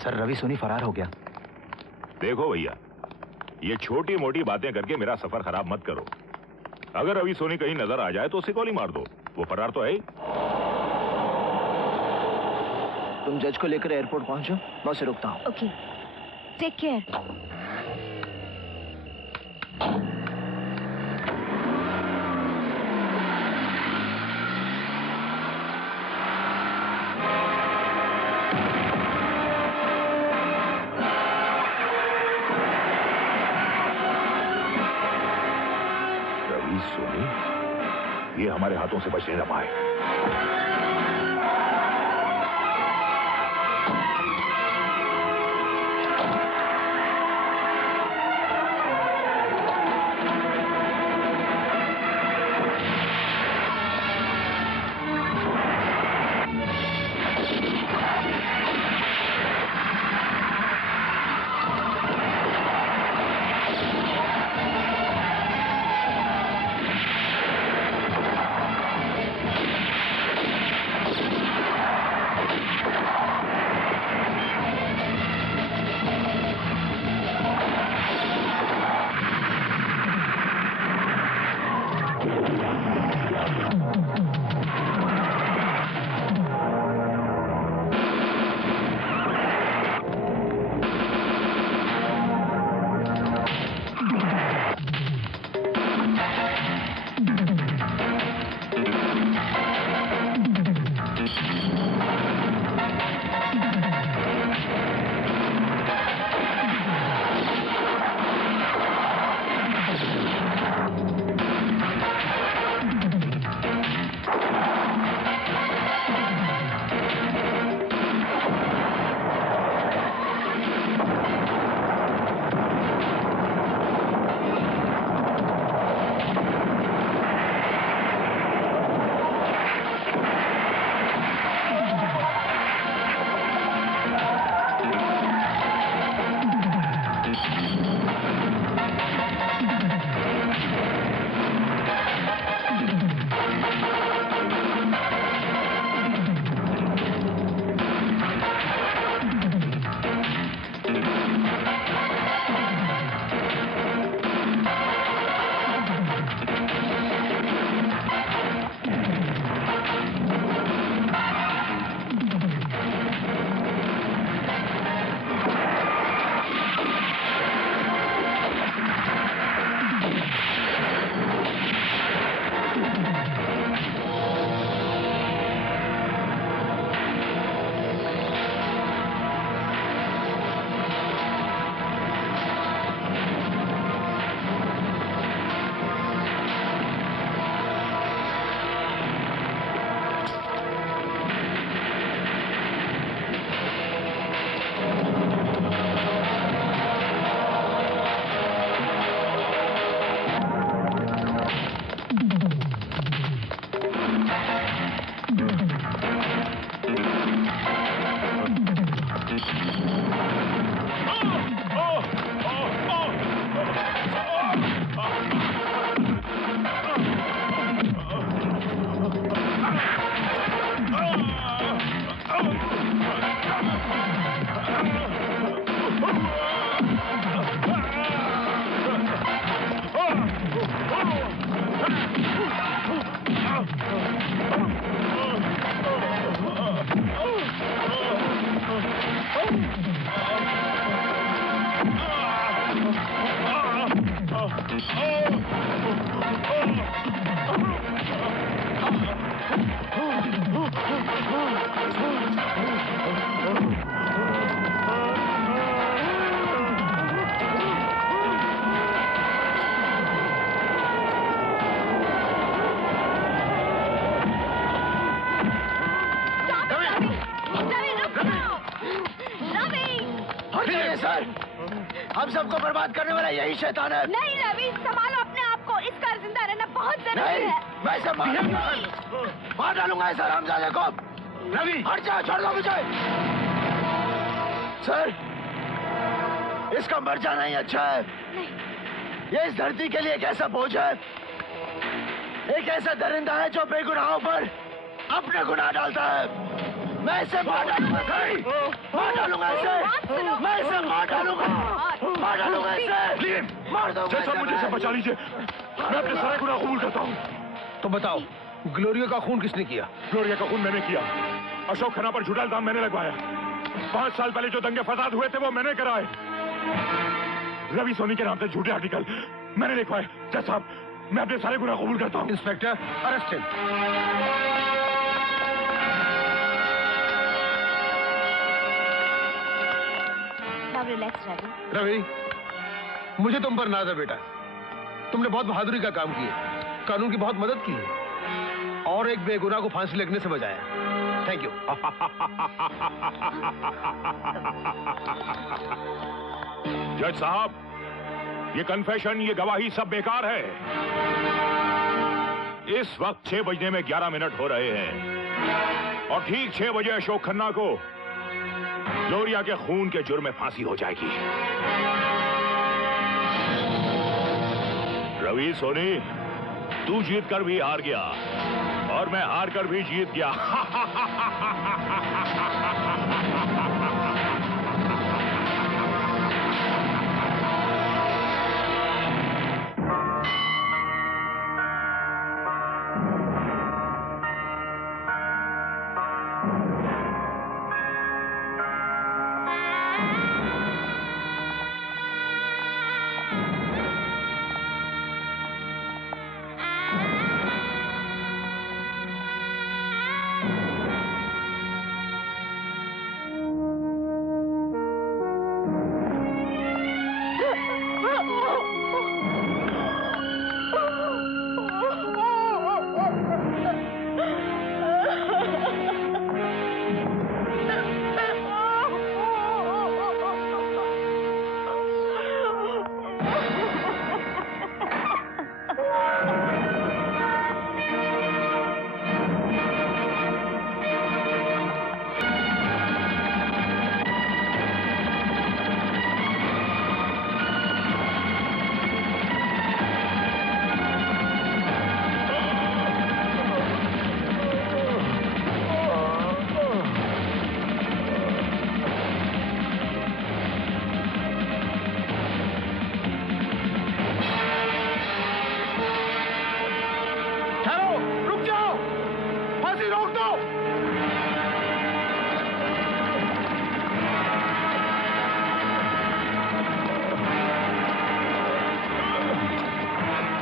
सर, रवि सोनी फरार हो गया। देखो भैया, ये छोटी मोटी बातें करके मेरा सफर खराब मत करो। अगर रवि सोनी कहीं नजर आ जाए तो उसे गोली मार दो, वो फरार तो है ही। तुम जज को लेकर एयरपोर्ट पहुंचो, मैं उसे रुकता हूँ। Okay, take care. ये हमारे हाथों से बचने न पाए। सर, हम सबको बर्बाद करने वाला यही शैतान है। नहीं रवि, संभालो अपने आप को। इसका जिंदा रहना बहुत जरूरी है। मैं इसे मार डालूंगा इस हरामजादे को। रवि हट जाओ, छोड़ दो मुझे। सर, इसका मर जाना ही अच्छा है। ये इस धरती के लिए एक ऐसा बोझ है, एक ऐसा दरिंदा है जो बेगुनाहों पर अपने गुनाह डालता है। मैं इसे मार डालूंगा, मार डालूंगा इसे, मैं इसे मार डालूंगा इसे। मार दो जज साहब, मुझे इसे बचा लीजिए, मैं अपने सारे गुनाह कबूल करता हूँ। तो बताओ, ग्लोरिया का खून किसने किया? ग्लोरिया का खून मैंने किया। अशोक खन्ना पर झूठा इल्जाम मैंने लगवाया। 5 साल पहले जो दंगे फसाद हुए थे वो मैंने कराए। रवि सोनी के नाम से झूठे आर्टिकल मैंने लिखवाए। जज साहब, मैं अपने सारे गुनाह कबूल करता हूँ। Inspector, arrest him. Relax Ravi. Ravi, मुझे तुम पर नाज है बेटा। तुमने बहुत बहादुरी का काम किया, कानून की बहुत मदद की है और एक बेगुनाह को फांसी लगने से बचाया। Thank you. जज साहब, ये कन्फेशन, ये गवाही सब बेकार है। इस वक्त 6 बजने में 11 मिनट हो रहे हैं और ठीक 6 बजे अशोक खन्ना को ग्लोरिया के खून के जुर्म में फांसी हो जाएगी। रवि सोनी, तू जीत कर भी हार गया और मैं हार कर भी जीत गया।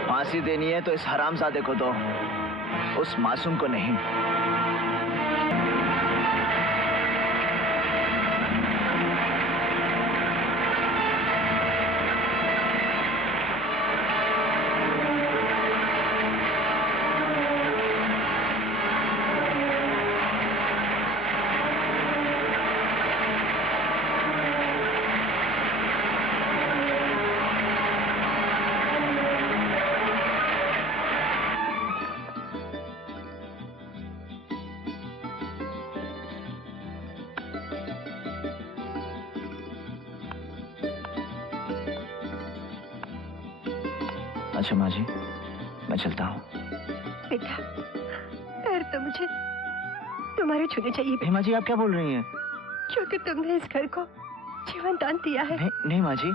फांसी देनी है तो इस हरामजादे को दो, उस मासूम को नहीं। अच्छा माँ जी, मैं चलता हूँ। बेटा, पैर तो मुझे तुम्हारे छूने चाहिए। माँ जी, आप क्या बोल रही हैं? क्योंकि तुमने इस घर को जीवन दान दिया है। नहीं माँ जी।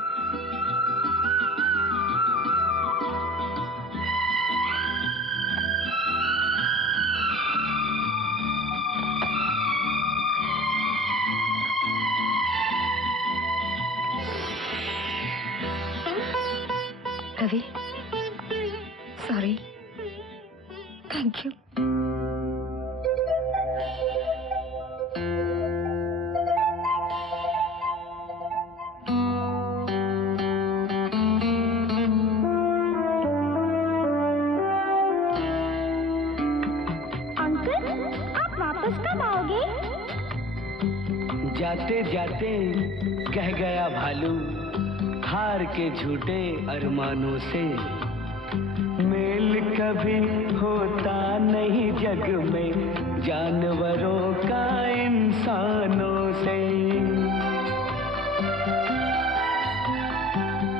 Ravi, sorry, thank you. जाते जाते कह गया भालू हार के झूठे अरमानों से, मेल कभी होता नहीं जग में जानवरों का इंसानों से।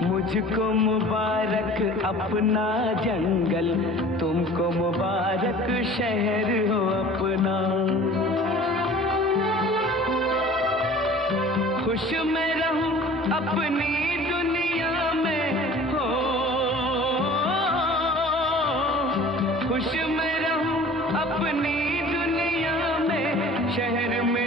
मुझको मुबारक अपना जंगल, तुमको मुबारक शहर हो अपना। खुश मैं रहूं अपनी दुनिया में, हो खुश मैं रहूं अपनी दुनिया में, शहर में